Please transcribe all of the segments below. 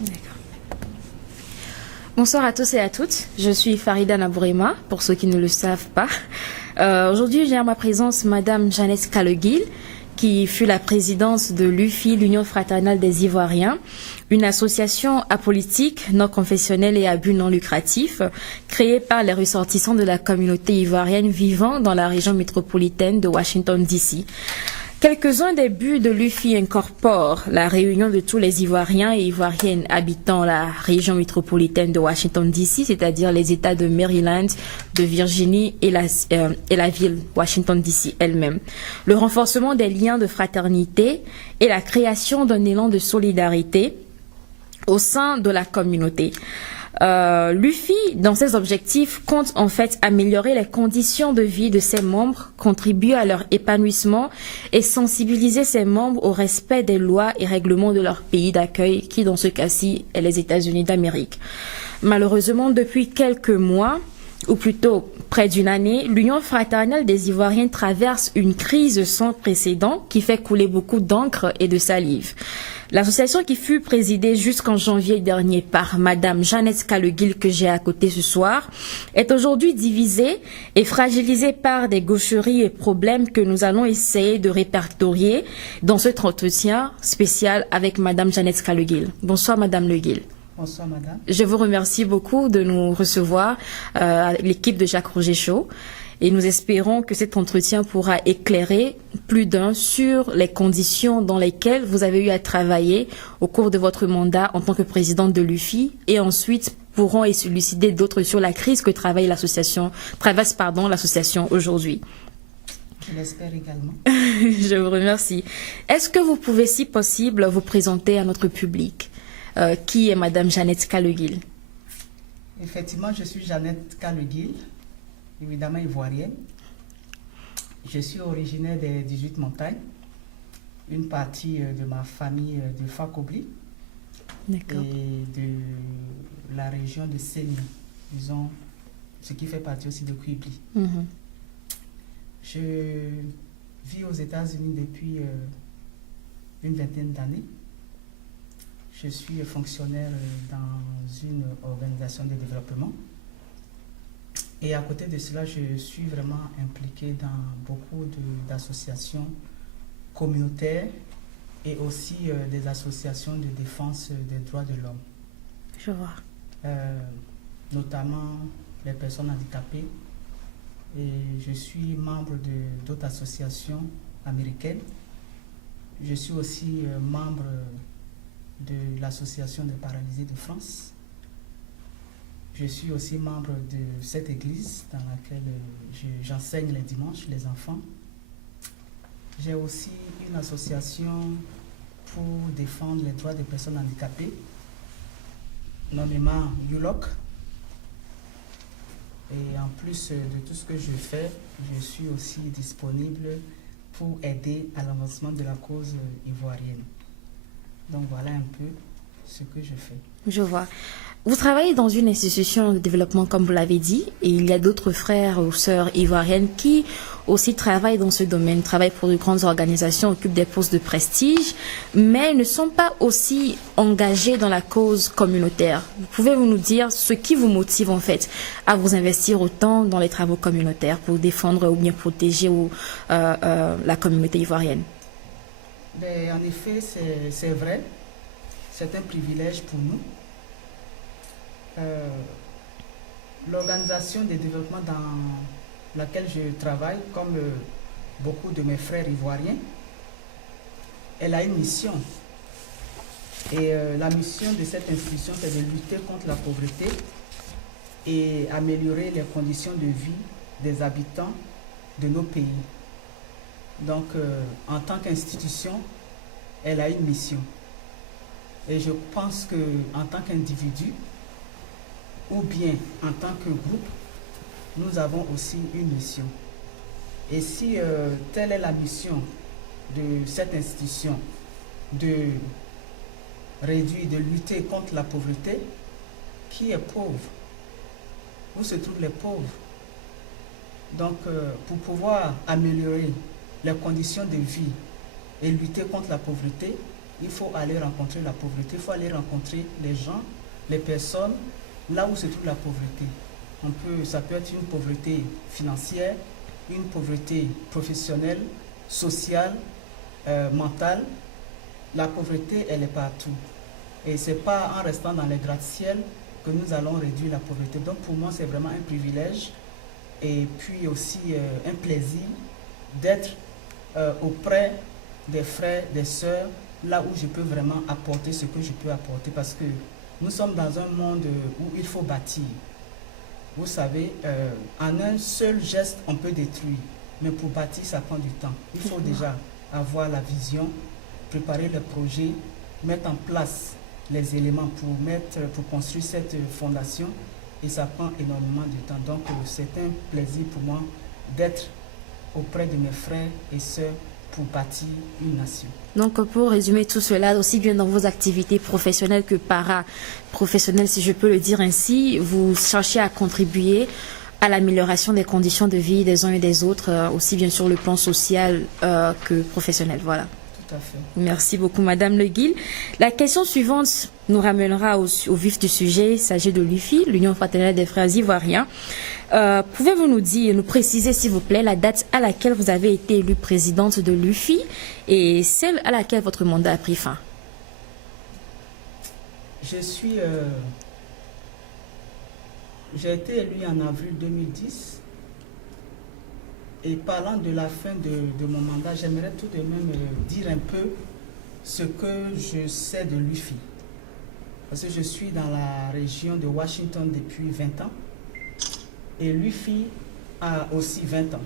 D'accord. Bonsoir à tous et à toutes. Je suis Farida Nabourema, pour ceux qui ne le savent pas. Aujourd'hui, j'ai à ma présence Madame Jeannette Calleuguil, qui fut la présidente de l'UFI, l'Union fraternelle des Ivoiriens, une association apolitique, non confessionnelle et à but non lucratif, créée par les ressortissants de la communauté ivoirienne vivant dans la région métropolitaine de Washington, D.C. Quelques-uns des buts de l'UFI incorporent la réunion de tous les Ivoiriens et Ivoiriennes habitant la région métropolitaine de Washington, D.C., c'est-à-dire les États de Maryland, de Virginie et la ville Washington, D.C. elle-même. Le renforcement des liens de fraternité et la création d'un élan de solidarité au sein de la communauté. L'UFI, dans ses objectifs, compte en fait améliorer les conditions de vie de ses membres, contribuer à leur épanouissement et sensibiliser ses membres au respect des lois et règlements de leur pays d'accueil, qui dans ce cas-ci est les États-Unis d'Amérique. Malheureusement, depuis quelques mois, ou plutôt près d'une année, l'Union fraternelle des Ivoiriens traverse une crise sans précédent qui fait couler beaucoup d'encre et de salive. L'association qui fut présidée jusqu'en janvier dernier par Madame Jeannette Calleuguil, que j'ai à côté ce soir, est aujourd'hui divisée et fragilisée par des gaucheries et problèmes que nous allons essayer de répertorier dans cet entretien spécial avec Madame Jeannette Calleuguil. Bonsoir Madame Leguil. Bonsoir madame. Je vous remercie beaucoup de nous recevoir avec l'équipe de Jacques Roger Show. Et nous espérons que cet entretien pourra éclairer plus d'un sur les conditions dans lesquelles vous avez eu à travailler au cours de votre mandat en tant que présidente de l'UFI et ensuite pourront élucider d'autres sur la crise que traverse l'association aujourd'hui. Je l'espère également. Je vous remercie. Est-ce que vous pouvez, si possible, vous présenter à notre public qui est Madame Jeannette Calleuguil? Effectivement, je suis Jeannette Calleuguil, évidemment ivoirienne. Je suis originaire des 18 montagnes, une partie de ma famille de Fakobli et de la région de Sénia, disons, ce qui fait partie aussi de Kwibli. Je vis aux États-Unis depuis une vingtaine d'années. Je suis fonctionnaire dans une organisation de développement. Et à côté de cela, je suis vraiment impliquée dans beaucoup d'associations communautaires et aussi des associations de défense des droits de l'homme. Je vois. Notamment les personnes handicapées. Et je suis membre d'autres associations américaines. Je suis aussi membre de l'association des paralysés de France. Je suis aussi membre de cette église dans laquelle j'enseigne les dimanches, les enfants. J'ai aussi une association pour défendre les droits des personnes handicapées, nommément ULOC. Et en plus de tout ce que je fais, je suis aussi disponible pour aider à l'avancement de la cause ivoirienne. Donc voilà un peu ce que je fais. Je vois. Vous travaillez dans une institution de développement, comme vous l'avez dit, et il y a d'autres frères ou sœurs ivoiriennes qui aussi travaillent dans ce domaine, travaillent pour de grandes organisations, occupent des postes de prestige, mais ne sont pas aussi engagés dans la cause communautaire. Pouvez-vous nous dire ce qui vous motive en fait à vous investir autant dans les travaux communautaires pour défendre ou bien protéger la communauté ivoirienne? Mais en effet, c'est vrai, c'est un privilège pour nous. L'organisation de développement dans laquelle je travaille, comme beaucoup de mes frères ivoiriens, elle a une mission. Et la mission de cette institution, c'est de lutter contre la pauvreté et améliorer les conditions de vie des habitants de nos pays. Donc, en tant qu'institution, elle a une mission. Et je pense qu'en tant qu'individu, ou bien en tant que groupe, nous avons aussi une mission. Et si telle est la mission de cette institution, de réduire, de lutter contre la pauvreté, qui est pauvre? Où se trouvent les pauvres? Donc, pour pouvoir améliorer les conditions de vie et lutter contre la pauvreté, il faut aller rencontrer la pauvreté, il faut aller rencontrer les gens, les personnes, là où se trouve la pauvreté. Ça peut être une pauvreté financière, une pauvreté professionnelle, sociale, mentale. La pauvreté, elle est partout. Et ce n'est pas en restant dans les gratte-ciel que nous allons réduire la pauvreté. Donc pour moi, c'est vraiment un privilège et puis aussi un plaisir d'être auprès des frères, des sœurs, là où je peux vraiment apporter ce que je peux apporter, parce que nous sommes dans un monde où il faut bâtir. Vous savez, en un seul geste, on peut détruire, mais pour bâtir, ça prend du temps. Il faut déjà avoir la vision, préparer le projet, mettre en place les éléments pour construire cette fondation, et ça prend énormément de temps. Donc c'est un plaisir pour moi d'être auprès de mes frères et sœurs pour bâtir une nation. Donc pour résumer tout cela, aussi bien dans vos activités professionnelles que para-professionnelles, si je peux le dire ainsi, vous cherchez à contribuer à l'amélioration des conditions de vie des uns et des autres, aussi bien sur le plan social que professionnel. Voilà. Tout à fait. Merci beaucoup, Madame Le Guil. La question suivante nous ramènera au vif du sujet. Il s'agit de l'UFI, l'Union fraternelle des frères ivoiriens. Pouvez-vous nous préciser, s'il vous plaît, la date à laquelle vous avez été élue présidente de l'UFI et celle à laquelle votre mandat a pris fin? J'ai été élue en avril 2010. Et parlant de la fin de mon mandat, j'aimerais tout de même dire un peu ce que je sais de l'UFI. Parce que je suis dans la région de Washington depuis 20 ans. Et l'UFI a aussi 20 ans.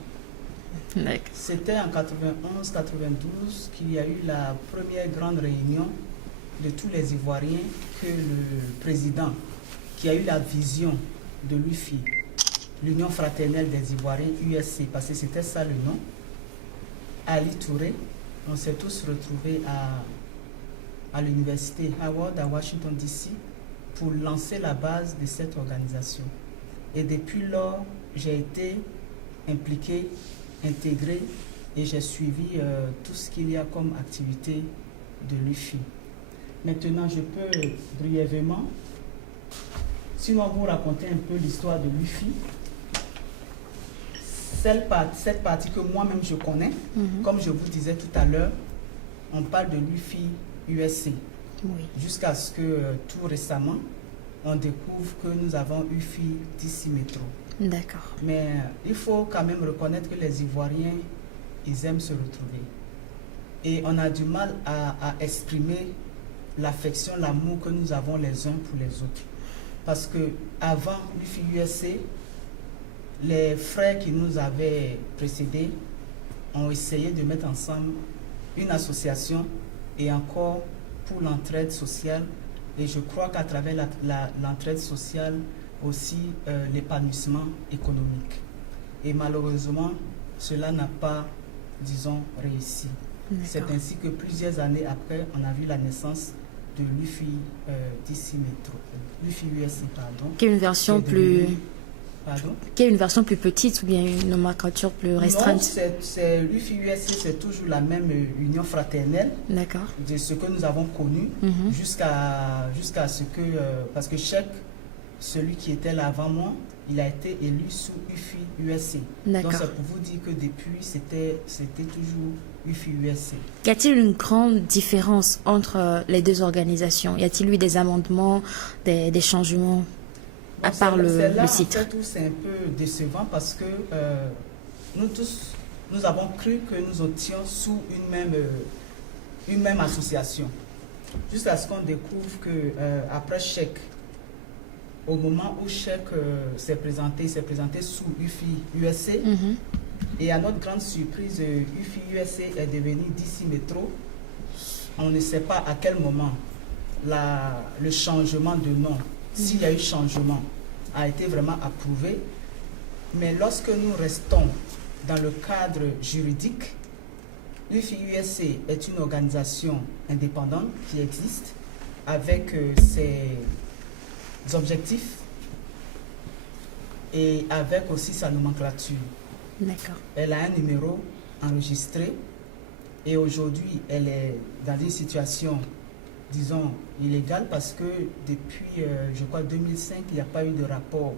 C'était en 91-92 qu'il y a eu la première grande réunion de tous les Ivoiriens que le président, qui a eu la vision de l'UFI, l'Union fraternelle des Ivoiriens, USC, parce que c'était ça le nom, Ali Touré, on s'est tous retrouvés à l'université Howard à Washington DC pour lancer la base de cette organisation. Et depuis lors, j'ai été impliqué, intégré et j'ai suivi tout ce qu'il y a comme activité de l'UFI. Maintenant, je peux brièvement, sinon vous raconter un peu l'histoire de l'UFI. Cette partie que moi-même je connais, comme je vous disais tout à l'heure, on parle de l'UFI USC. Oui. Jusqu'à ce que tout récemment, on découvre que nous avons UFI DC Métro. D'accord. Mais il faut quand même reconnaître que les Ivoiriens, ils aiment se retrouver. Et on a du mal à exprimer l'affection, l'amour que nous avons les uns pour les autres. Parce que avant l'UFI USC, les frères qui nous avaient précédés ont essayé de mettre ensemble une association et encore pour l'entraide sociale. Et je crois qu'à travers l'entraide sociale, aussi l'épanouissement économique. Et malheureusement, cela n'a pas, disons, réussi. C'est ainsi que plusieurs années après, on a vu la naissance de l'UFI DC Métro, l'UFI USC, pardon. Qui est une version plus... Pardon? Qui est une version plus petite ou bien une nomenclature plus restreinte? Non, l'UFI USC, c'est toujours la même union fraternelle de ce que nous avons connu jusqu'à ce que... parce que celui qui était là avant moi, il a été élu sous UFI USC. Donc c'est pour vous dire que depuis, c'était toujours UFI USC. Y a-t-il une grande différence entre les deux organisations? Y a-t-il eu des amendements, des changements? À part le site. En fait, c'est un peu décevant parce que nous tous, nous avons cru que nous étions sous une même association. Jusqu'à ce qu'on découvre que après Cheikh, au moment où Cheikh s'est présenté sous UFI USC. Et à notre grande surprise, UFI USC est devenu DC Métro. On ne sait pas à quel moment le changement de nom, s'il y a eu changement, a été vraiment approuvé. Mais lorsque nous restons dans le cadre juridique, l'UFI USC est une organisation indépendante qui existe avec ses objectifs et avec aussi sa nomenclature. D'accord. Elle a un numéro enregistré Et aujourd'hui, elle est dans une situation, disons, illégale parce que depuis, je crois, 2005, il n'y a pas eu de rapport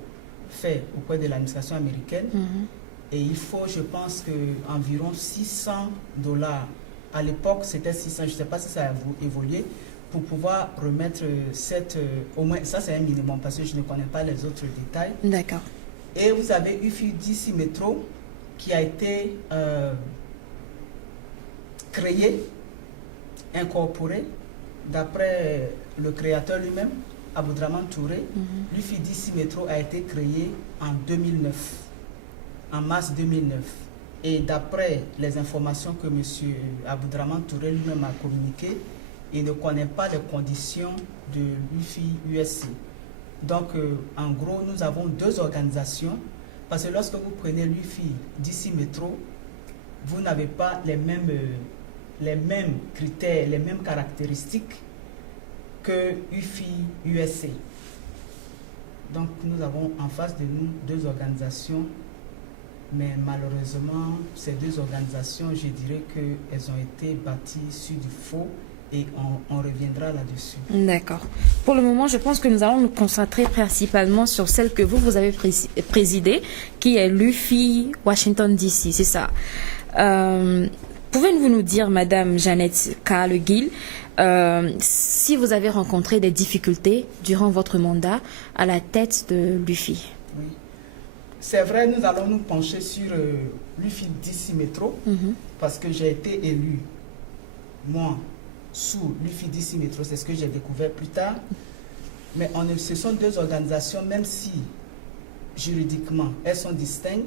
fait auprès de l'administration américaine. Et il faut, je pense, qu'environ $600. À l'époque, c'était 600. Je ne sais pas si ça a évolué pour pouvoir remettre au moins, ça c'est un minimum parce que je ne connais pas les autres détails. D'accord. Et vous avez UFI-DC Metro qui a été créé, incorporé, d'après le créateur lui-même, Aboudraman Touré. L'UFI-DC Metro a été créé en 2009, en mars 2009. Et d'après les informations que M. Aboudraman Touré lui-même a communiquées, il ne connaît pas les conditions de l'UFI-USC. Donc, en gros, nous avons deux organisations, parce que lorsque vous prenez l'UFI-DC Metro, vous n'avez pas les mêmes critères, les mêmes caractéristiques que UFI-USC. Donc, nous avons en face de nous deux organisations, mais malheureusement, ces deux organisations, je dirais qu'elles ont été bâties sur du faux et on reviendra là-dessus. D'accord. Pour le moment, je pense que nous allons nous concentrer principalement sur celle que vous avez présidée, qui est l'UFI Washington DC, c'est ça. Pouvez-vous nous dire, Madame Jeannette Kaloguil, si vous avez rencontré des difficultés durant votre mandat à la tête de l'UFI? Oui. C'est vrai, nous allons nous pencher sur l'UFI DC Metro, parce que j'ai été élu, moi, sous l'UFI DC Metro, c'est ce que j'ai découvert plus tard. Mais ce sont deux organisations, même si juridiquement elles sont distinctes,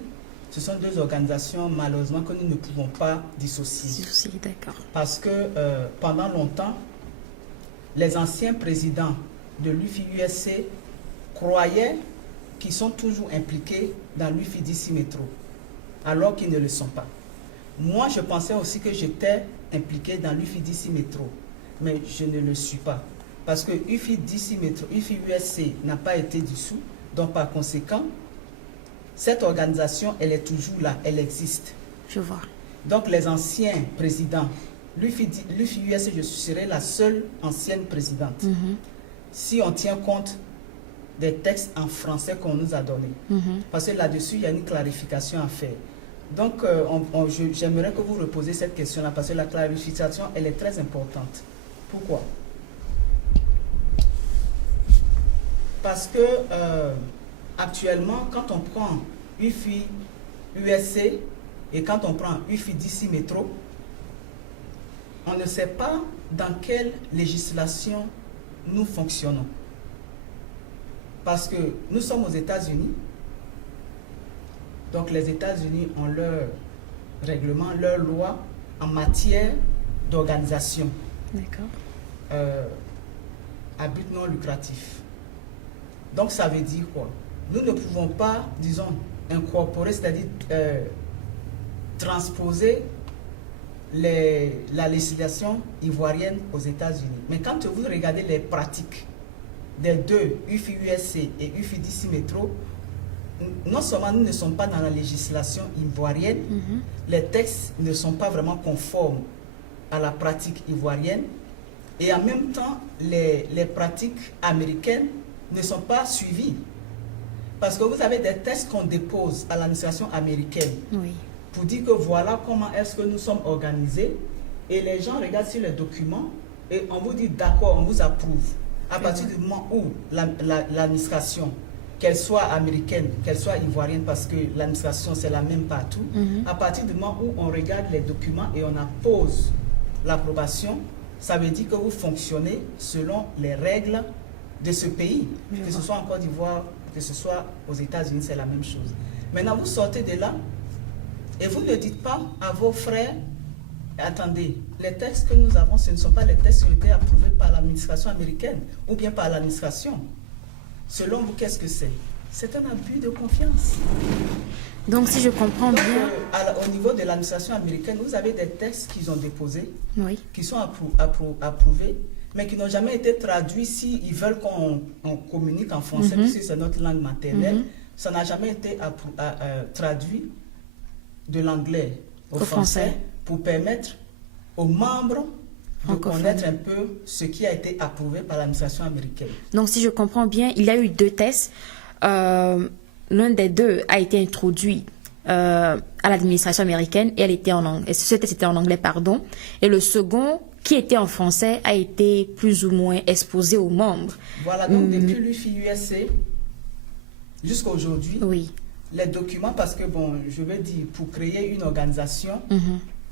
ce sont deux organisations malheureusement que nous ne pouvons pas dissocier. D'accord. Parce que pendant longtemps, les anciens présidents de l'UFI-USC croyaient qu'ils sont toujours impliqués dans l'UFI DC Metro, alors qu'ils ne le sont pas. Moi, je pensais aussi que j'étais impliqué dans l'UFI DC Metro, mais je ne le suis pas. Parce que UFI DC Metro, UFI USC n'a pas été dissous, donc par conséquent, cette organisation, elle est toujours là, elle existe. Je vois. Donc les anciens présidents, l'UFI USC, je serai la seule ancienne présidente. Si on tient compte des textes en français qu'on nous a donnés. Parce que là-dessus, il y a une clarification à faire. Donc, j'aimerais que vous reposiez cette question-là, parce que la clarification, elle est très importante. Pourquoi? Parce que, actuellement, quand on prend UFI USC et quand on prend UFI DC Metro, on ne sait pas dans quelle législation nous fonctionnons. Parce que nous sommes aux États-Unis, donc les États-Unis ont leur règlement, leur loi en matière d'organisation. D'accord. À but non lucratif. Donc ça veut dire quoi? Nous ne pouvons pas, disons, incorporer, c'est-à-dire transposer la législation ivoirienne aux États-Unis. Mais quand vous regardez les pratiques des deux, UFI USC et UFI DC Metro, non seulement nous ne sommes pas dans la législation ivoirienne, les textes ne sont pas vraiment conformes à la pratique ivoirienne, et en même temps, les pratiques américaines ne sont pas suivies. Parce que vous avez des textes qu'on dépose à l'administration américaine pour dire que voilà comment est-ce que nous sommes organisés, et les gens regardent sur les documents et on vous dit d'accord, on vous approuve. À partir du moment où l'administration, qu'elle soit américaine, qu'elle soit ivoirienne, parce que l'administration c'est la même partout, à partir du moment où on regarde les documents et on appose l'approbation, ça veut dire que vous fonctionnez selon les règles de ce pays, que ce soit en Côte d'Ivoire, que ce soit aux États-Unis, c'est la même chose. Maintenant, vous sortez de là et vous ne dites pas à vos frères, attendez, les textes que nous avons, ce ne sont pas les textes qui ont été approuvés par l'administration américaine ou bien par l'administration. Selon vous, qu'est-ce que c'est? C'est un abus de confiance. Donc, si je comprends bien... au niveau de l'administration américaine, vous avez des textes qu'ils ont déposés, qui sont approuvés, mais qui n'ont jamais été traduits s'ils veulent qu'on communique en français, puisque c'est notre langue maternelle. Ça n'a jamais été traduit de l'anglais au français pour permettre aux membres de francophones. connaître un peu ce qui a été approuvé par l'administration américaine. Donc, si je comprends bien, il y a eu 2 tests. L'un des 2 a été introduit à l'administration américaine et ce test était en anglais, pardon. Et le second, qui était en français, a été plus ou moins exposé aux membres. Voilà, donc depuis l'UFI-USA jusqu'à aujourd'hui, Oui. les documents, parce que, bon, je veux dire, pour créer une organisation,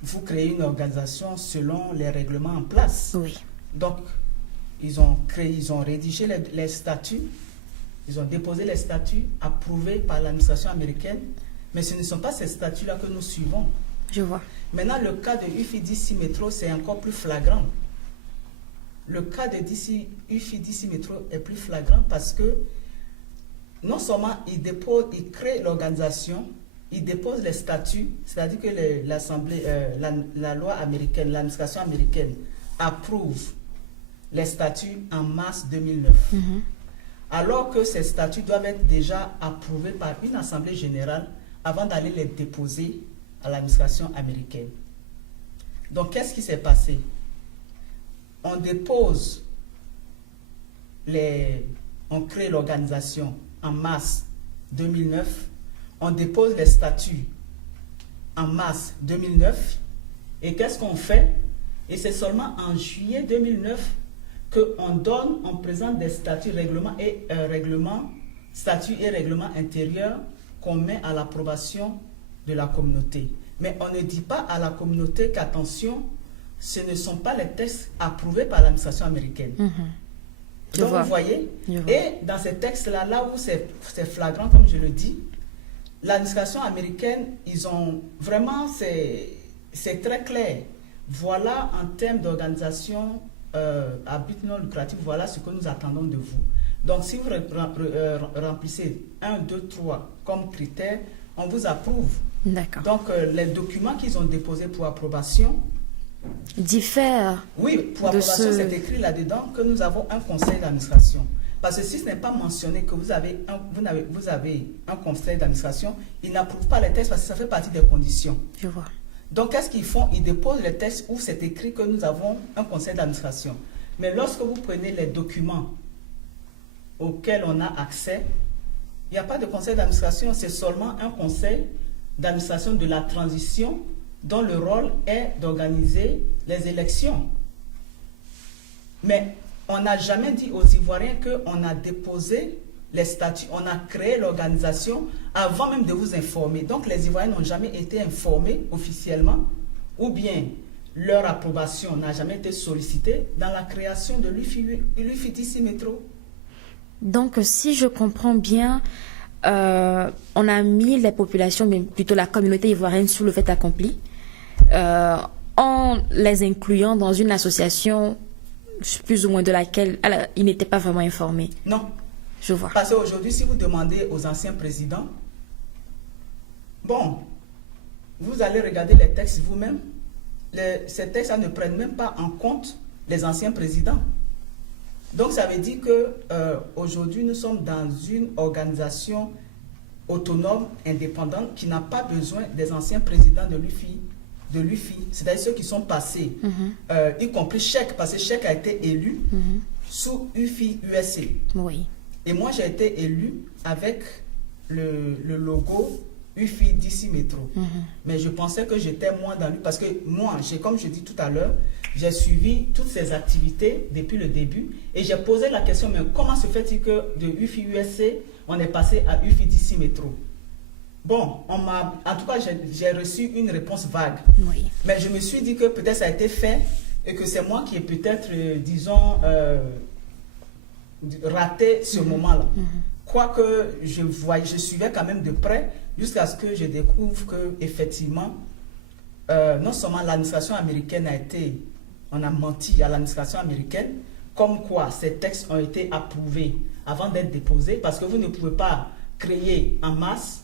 vous créez une organisation selon les règlements en place. Oui. Donc, ils ont rédigé les statuts, ils ont déposé les statuts approuvés par l'administration américaine, mais ce ne sont pas ces statuts-là que nous suivons. Je vois. Maintenant, le cas de UFI-DC Metro, c'est encore plus flagrant. Le cas de UFI-DC Metro est plus flagrant parce que non seulement ils créent l'organisation, ils déposent les statuts, c'est-à-dire que l'Assemblée, la loi américaine, l'administration américaine approuve les statuts en mars 2009. Alors que ces statuts doivent être déjà approuvés par une assemblée générale avant d'aller les déposer à l'administration américaine. Donc, qu'est-ce qui s'est passé? On crée l'organisation en mars 2009, on dépose les statuts en mars 2009, et qu'est-ce qu'on fait? Et c'est seulement en juillet 2009 qu'on présente des statuts, statuts et règlements intérieurs qu'on met à l'approbation de la communauté. Mais on ne dit pas à la communauté qu'attention, ce ne sont pas les textes approuvés par l'administration américaine. Donc, vous voyez, et dans ces textes-là, là où c'est flagrant, comme je le dis, l'administration américaine, ils ont vraiment, c'est très clair. Voilà, en termes d'organisation à but non lucratif, voilà ce que nous attendons de vous. Donc, si vous remplissez 1, 2, 3 comme critères, on vous approuve. D'accord. Donc, les documents qu'ils ont déposés pour approbation diffèrent. Oui, pour approbation, c'est écrit là-dedans que nous avons un conseil d'administration. Parce que si ce n'est pas mentionné que vous avez un conseil d'administration, ils n'approuvent pas les textes parce que ça fait partie des conditions. Je vois. Donc, qu'est-ce qu'ils font? Ils déposent les textes où c'est écrit que nous avons un conseil d'administration. Mais lorsque vous prenez les documents auxquels on a accès, il n'y a pas de conseil d'administration, c'est seulement un conseil d'administration de la transition dont le rôle est d'organiser les élections. Mais on n'a jamais dit aux Ivoiriens qu'on a déposé les statuts, on a créé l'organisation avant même de vous informer. Donc les Ivoiriens n'ont jamais été informés officiellement, ou bien leur approbation n'a jamais été sollicitée dans la création de l'UFI-DC Metro. Donc si je comprends bien, on a mis les populations, mais plutôt la communauté ivoirienne, sous le fait accompli, en les incluant dans une association plus ou moins de laquelle ils n'étaient pas vraiment informés. Non. Je vois. Parce qu'aujourd'hui, si vous demandez aux anciens présidents, bon, vous allez regarder les textes vous-même, ces textes ne prennent même pas en compte les anciens présidents. Donc, ça veut dire qu'aujourd'hui, nous sommes dans une organisation autonome, indépendante, qui n'a pas besoin des anciens présidents de l'UFI, c'est-à-dire ceux qui sont passés, y compris Cheikh, parce que Cheikh a été élu sous UFI-USA. Oui. Et moi, j'ai été élu avec le logo UFI-DC Metro. Mais je pensais que j'étais moins dans lui, parce que moi, comme je dis tout à l'heure, j'ai suivi toutes ces activités depuis le début, et j'ai posé la question, mais comment se fait-il que de UFI-USA, on est passé à UFI-DC Metro? Bon, en tout cas, j'ai reçu une réponse vague. Oui. Mais je me suis dit que peut-être ça a été fait et que c'est moi qui ai peut-être, disons, raté ce moment-là. Quoique je suivais quand même de près jusqu'à ce que je découvre que effectivement, non seulement l'administration américaine on a menti à l'administration américaine, comme quoi ces textes ont été approuvés avant d'être déposés, parce que vous ne pouvez pas créer en masse,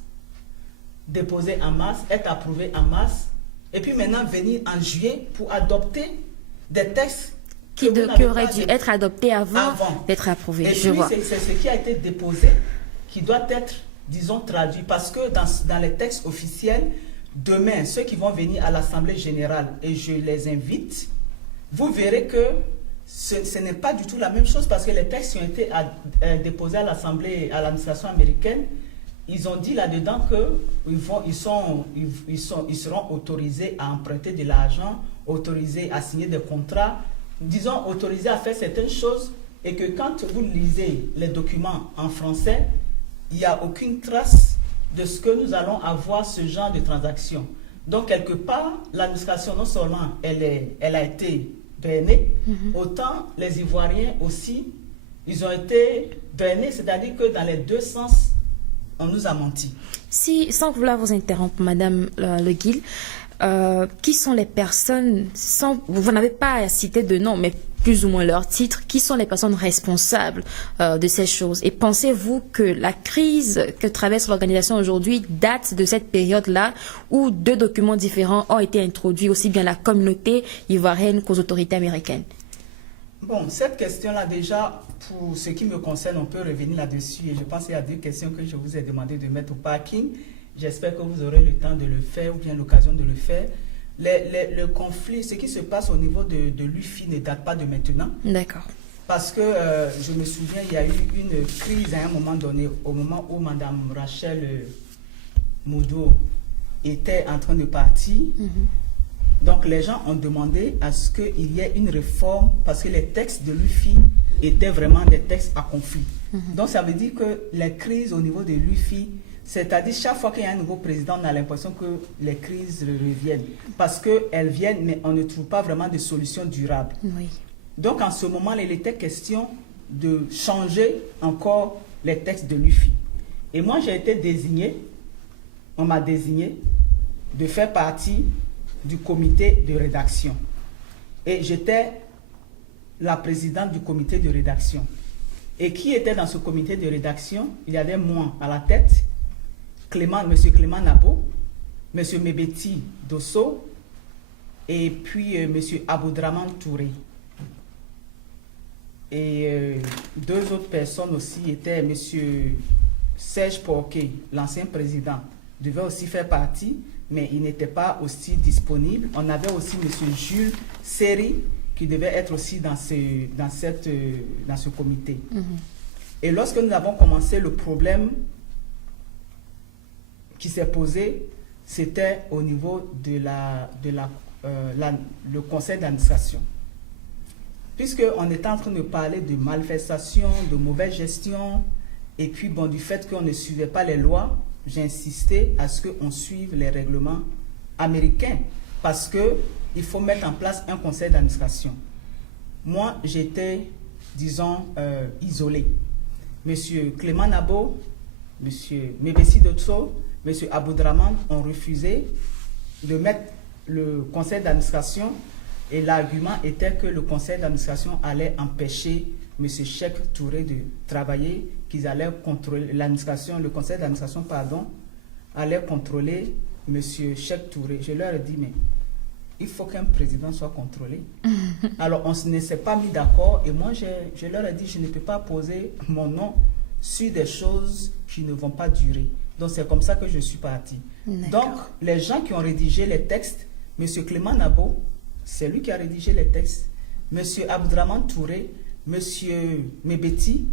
déposer en masse, être approuvé en masse, et puis maintenant venir en juillet pour adopter des textes qui auraient dû être adoptés avant d'être approuvés. Et puis c'est ce qui a été déposé qui doit être, disons, traduit, parce que dans les textes officiels, demain, ceux qui vont venir à l'Assemblée générale, et je les invite, vous verrez que ce n'est pas du tout la même chose parce que les textes qui ont été déposés à l'Assemblée, à l'administration américaine, ils ont dit là-dedans qu'ils seront autorisés à emprunter de l'argent, autorisés à signer des contrats, disons autorisés à faire certaines choses, et que quand vous lisez les documents en français, il n'y a aucune trace de ce que nous allons avoir ce genre de transaction. Donc, quelque part, l'administration, non seulement elle a été drainée, autant les Ivoiriens aussi, ils ont été drainés, c'est-à-dire que dans les deux sens, on nous a menti. Si, sans vouloir vous interrompre, Madame Le Guil, qui sont les personnes, vous n'avez pas à citer de nom, mais plus ou moins leur titre, qui sont les personnes responsables de ces choses? Et pensez-vous que la crise que traverse l'organisation aujourd'hui date de cette période-là où deux documents différents ont été introduits, aussi bien la communauté ivoirienne qu'aux autorités américaines? Bon, cette question-là, déjà, pour ce qui me concerne, on peut revenir là-dessus. Et je pense qu'il y a deux questions que je vous ai demandé de mettre au parking. J'espère que vous aurez le temps de le faire ou bien l'occasion de le faire. Le conflit, ce qui se passe au niveau de l'UFI ne date pas de maintenant. D'accord. Parce que je me souviens, il y a eu une crise à un moment donné, au moment où Mme Rachel Moudo était en train de partir. Donc les gens ont demandé à ce qu'il y ait une réforme parce que les textes de l'UFI étaient vraiment des textes à conflit. Donc ça veut dire que les crises au niveau de l'UFI, c'est-à-dire chaque fois qu'il y a un nouveau président, on a l'impression que les crises reviennent. Parce qu'elles viennent, mais on ne trouve pas vraiment de solution durable. Oui. Donc en ce moment, il était question de changer encore les textes de l'UFI. Et moi, j'ai été désigné, on m'a désigné de faire partie du comité de rédaction. Et j'étais la présidente du comité de rédaction. Et qui était dans ce comité de rédaction? Il y avait moi à la tête, M. Clément Nabo, M. Mebeti Dosso et puis M. Aboudraman Touré. Et deux autres personnes aussi étaient M. Serge Porquet, l'ancien président, devait aussi faire partie, mais il n'était pas aussi disponible. On avait aussi M. Jules Seri qui devait être aussi dans ce comité. Et lorsque nous avons commencé, le problème qui s'est posé, c'était au niveau de le conseil d'administration. Puisqu'on était en train de parler de malversation, de mauvaise gestion, et puis bon, du fait qu'on ne suivait pas les lois, j'ai insisté à ce qu'on suive les règlements américains, parce qu'il faut mettre en place un conseil d'administration. Moi, j'étais, disons, isolé. Monsieur Clément Nabo, Monsieur Mebesi Dotso, Monsieur Aboudraman ont refusé de mettre le conseil d'administration, et l'argument était que le conseil d'administration allait empêcher M. Cheikh Touré de travailler, qu'ils allaient contrôler l'administration, le conseil d'administration, pardon, allait contrôler M. Cheikh Touré. Je leur ai dit, mais il faut qu'un président soit contrôlé. Alors, on ne s'est pas mis d'accord, et moi, je leur ai dit, je ne peux pas poser mon nom sur des choses qui ne vont pas durer. Donc, c'est comme ça que je suis parti. Donc, les gens qui ont rédigé les textes, M. Clément Nabo, c'est lui qui a rédigé les textes, M. Aboudraman Touré, M. Mebeti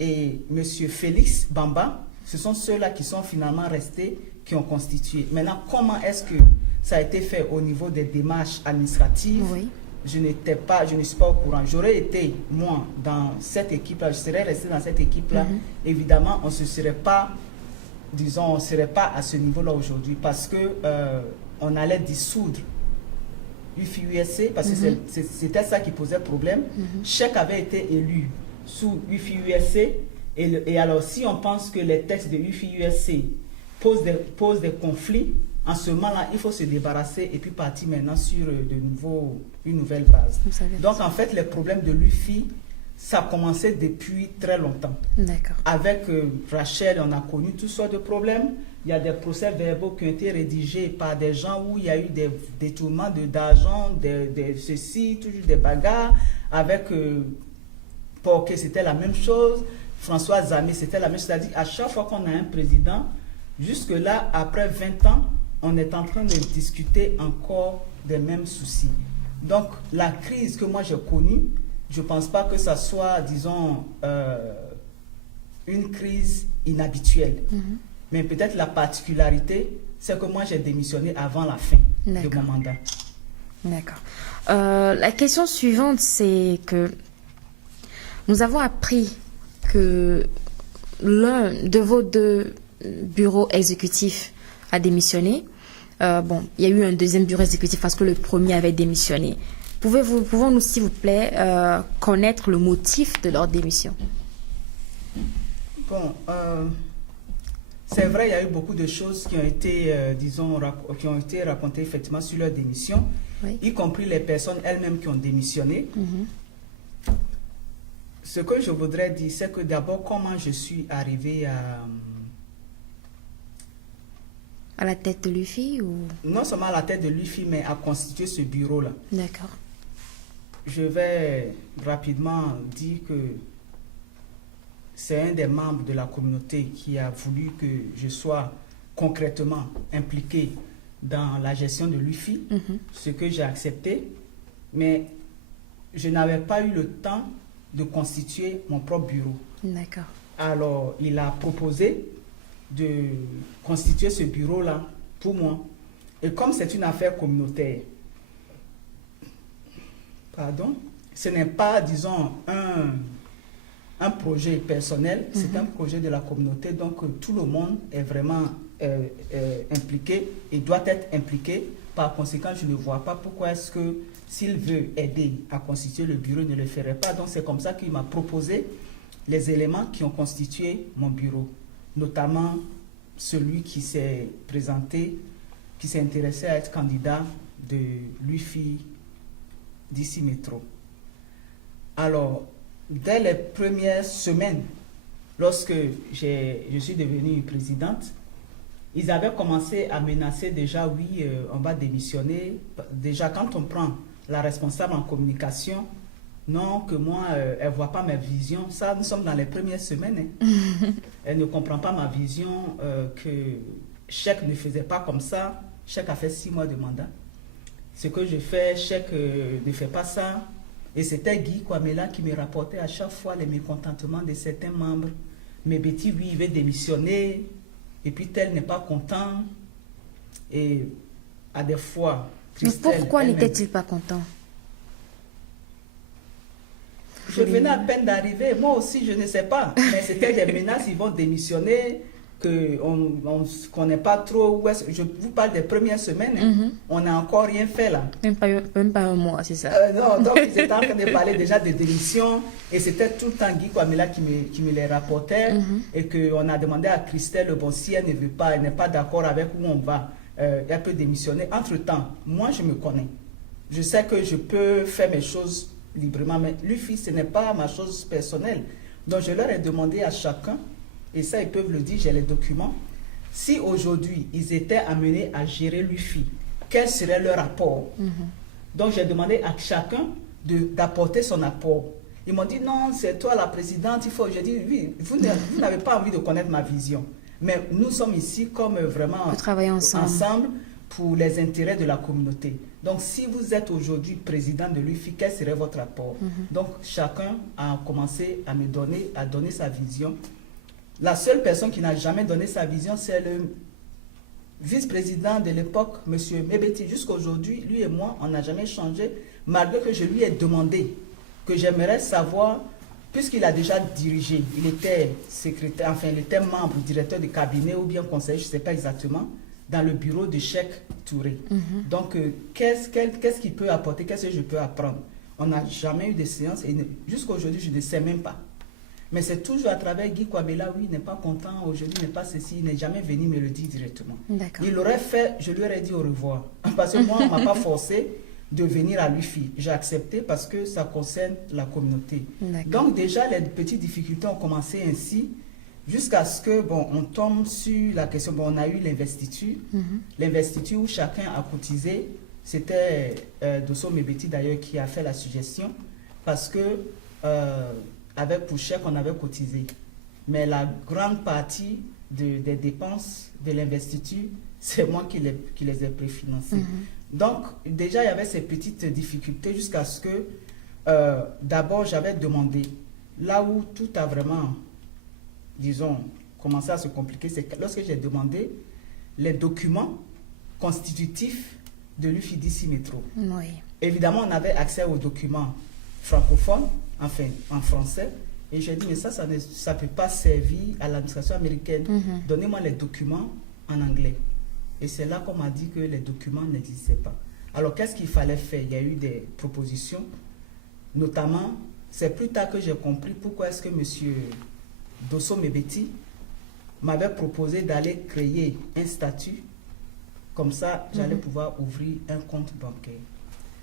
et M. Félix Bamba, ce sont ceux-là qui sont finalement restés, qui ont constitué. Maintenant, comment est-ce que ça a été fait au niveau des démarches administratives? Oui. Je ne suis pas au courant. J'aurais été, moi, dans cette équipe-là, je serais resté dans cette équipe-là. Évidemment, on ne serait pas, disons, on ne serait pas à ce niveau-là aujourd'hui parce que on allait dissoudre UFI-USC parce que c'était ça qui posait problème. Cheikh avait été élu sous UFI-USC et alors si on pense que les textes de UFI-USC posent des conflits, en ce moment-là, il faut se débarrasser et puis partir maintenant sur une nouvelle base. Donc en fait, les problèmes de l'UFI, ça a commencé depuis très longtemps. D'accord. Avec Rachel, on a connu toutes sortes de problèmes. Il y a des procès-verbaux qui ont été rédigés par des gens où il y a eu des détournements d'argent, ceci, toujours des bagarres. Avec Porquet, c'était la même chose. François Zamé, c'était la même chose. C'est-à-dire, à chaque fois qu'on a un président, jusque-là, après 20 ans, on est en train de discuter encore des mêmes soucis. Donc, la crise que moi j'ai connue, je ne pense pas que ça soit, disons, une crise inhabituelle. Mais peut-être la particularité, c'est que moi j'ai démissionné avant la fin de mon mandat. D'accord. La question suivante, c'est que nous avons appris que l'un de vos deux bureaux exécutifs a démissionné. Il y a eu un deuxième bureau exécutif parce que le premier avait démissionné. Pouvons-nous, s'il vous plaît, connaître le motif de leur démission? Bon, c'est vrai, il y a eu beaucoup de choses qui ont été, qui ont été racontées effectivement sur leur démission, oui, y compris les personnes elles-mêmes qui ont démissionné. Ce que je voudrais dire, c'est que d'abord, comment je suis arrivée à la tête de l'UFI ou... Non seulement à la tête de l'UFI, mais à constituer ce bureau-là. D'accord. Je vais rapidement dire que c'est un des membres de la communauté qui a voulu que je sois concrètement impliqué dans la gestion de l'UFI, ce que j'ai accepté, mais je n'avais pas eu le temps de constituer mon propre bureau. D'accord. Alors, il a proposé de constituer ce bureau-là pour moi. Et comme c'est une affaire communautaire, ce n'est pas, disons, un projet personnel, c'est un projet de la communauté, donc tout le monde est vraiment impliqué et doit être impliqué. Par conséquent, je ne vois pas pourquoi est-ce que s'il veut aider à constituer le bureau, il ne le ferait pas. Donc c'est comme ça qu'il m'a proposé les éléments qui ont constitué mon bureau, notamment celui qui s'est présenté, qui s'est intéressé à être candidat de l'UFI d'ici métro. Alors, dès les premières semaines, lorsque je suis devenue présidente, ils avaient commencé à menacer déjà, oui, on va démissionner. Déjà, quand on prend la responsable en communication, non, que moi, elle ne voit pas ma vision. Ça, nous sommes dans les premières semaines. Elle ne comprend pas ma vision, que Chèque ne faisait pas comme ça. Chèque a fait 6 mois de mandat. Ce que je fais, Chèque ne fait pas ça. Et c'était Guy Kwamela qui me rapportait à chaque fois les mécontentements de certains membres. Mais Betty, oui, il veut démissionner. Et puis tel n'est pas content. Et à des fois, Christelle... Mais pourquoi n'était-il pas content? Je venais à peine d'arriver. Moi aussi, je ne sais pas. Mais c'était des menaces, ils vont démissionner, qu'on ne connaît pas trop. Où je vous parle des premières semaines. On n'a encore rien fait là. Même pas un mois, c'est ça. Non, donc ils étaient en train de parler déjà de démission. Et c'était tout le temps Guy Kwamela qui me les rapportait. Et qu'on a demandé à Christelle, bon, si elle ne veut pas, elle n'est pas d'accord avec où on va, elle peut démissionner. Entre-temps, moi, je me connais. Je sais que je peux faire mes choses librement, mais l'UFI, ce n'est pas ma chose personnelle. Donc, je leur ai demandé à chacun, et ça, ils peuvent le dire, j'ai les documents, si aujourd'hui, ils étaient amenés à gérer l'UFI, quel serait leur apport? Donc, j'ai demandé à chacun d'apporter son apport. Ils m'ont dit, non, c'est toi la présidente, il faut... J'ai dit, oui, vous n'avez pas envie de connaître ma vision. Mais nous sommes ici comme vraiment... Pour travailler ensemble. Pour les intérêts de la communauté. Donc, si vous êtes aujourd'hui président de l'UFI, quel serait votre apport? Donc, chacun a commencé à donner sa vision. La seule personne qui n'a jamais donné sa vision, c'est le vice-président de l'époque, M. Mebeti. Jusqu'à aujourd'hui, lui et moi, on n'a jamais changé, malgré que je lui ai demandé que j'aimerais savoir, puisqu'il a déjà dirigé, il était secrétaire, enfin, il était membre, directeur de cabinet ou bien conseiller, je ne sais pas exactement, dans le bureau de Chèque Touré. Donc, qu'est-ce qu'il peut apporter? Qu'est-ce que je peux apprendre? On n'a jamais eu de séance et jusqu'à aujourd'hui, je ne sais même pas. Mais c'est toujours à travers Guy Kwamela, oui, il n'est pas content, aujourd'hui, il n'est pas ceci, il n'est jamais venu me le dire directement. Il l'aurait fait, je lui aurais dit au revoir. Parce que moi, on ne m'a pas forcé de venir à l'UFI. J'ai accepté parce que ça concerne la communauté. Donc, déjà, les petites difficultés ont commencé ainsi. Jusqu'à ce que, bon, on tombe sur la question, bon, on a eu l'investiture. L'investiture où chacun a cotisé, c'était Dosso Mebeti d'ailleurs qui a fait la suggestion, parce que avec Pouchek, on avait cotisé. Mais la grande partie des dépenses de l'investiture, c'est moi qui les ai préfinancés. Donc, déjà, il y avait ces petites difficultés jusqu'à ce que, d'abord, j'avais demandé, là où tout a vraiment, disons, commencé à se compliquer, c'est lorsque j'ai demandé les documents constitutifs de l'UFIDICI Métro. Oui. Évidemment, on avait accès aux documents francophones, enfin en français, et j'ai dit, mais ça ne peut pas servir à l'administration américaine. Donnez-moi les documents en anglais. Et c'est là qu'on m'a dit que les documents n'existaient pas. Alors, qu'est-ce qu'il fallait faire? Il y a eu des propositions, notamment, c'est plus tard que j'ai compris pourquoi est-ce que M. Dosso Mebeti m'avait proposé d'aller créer un statut. Comme ça, j'allais pouvoir ouvrir un compte bancaire.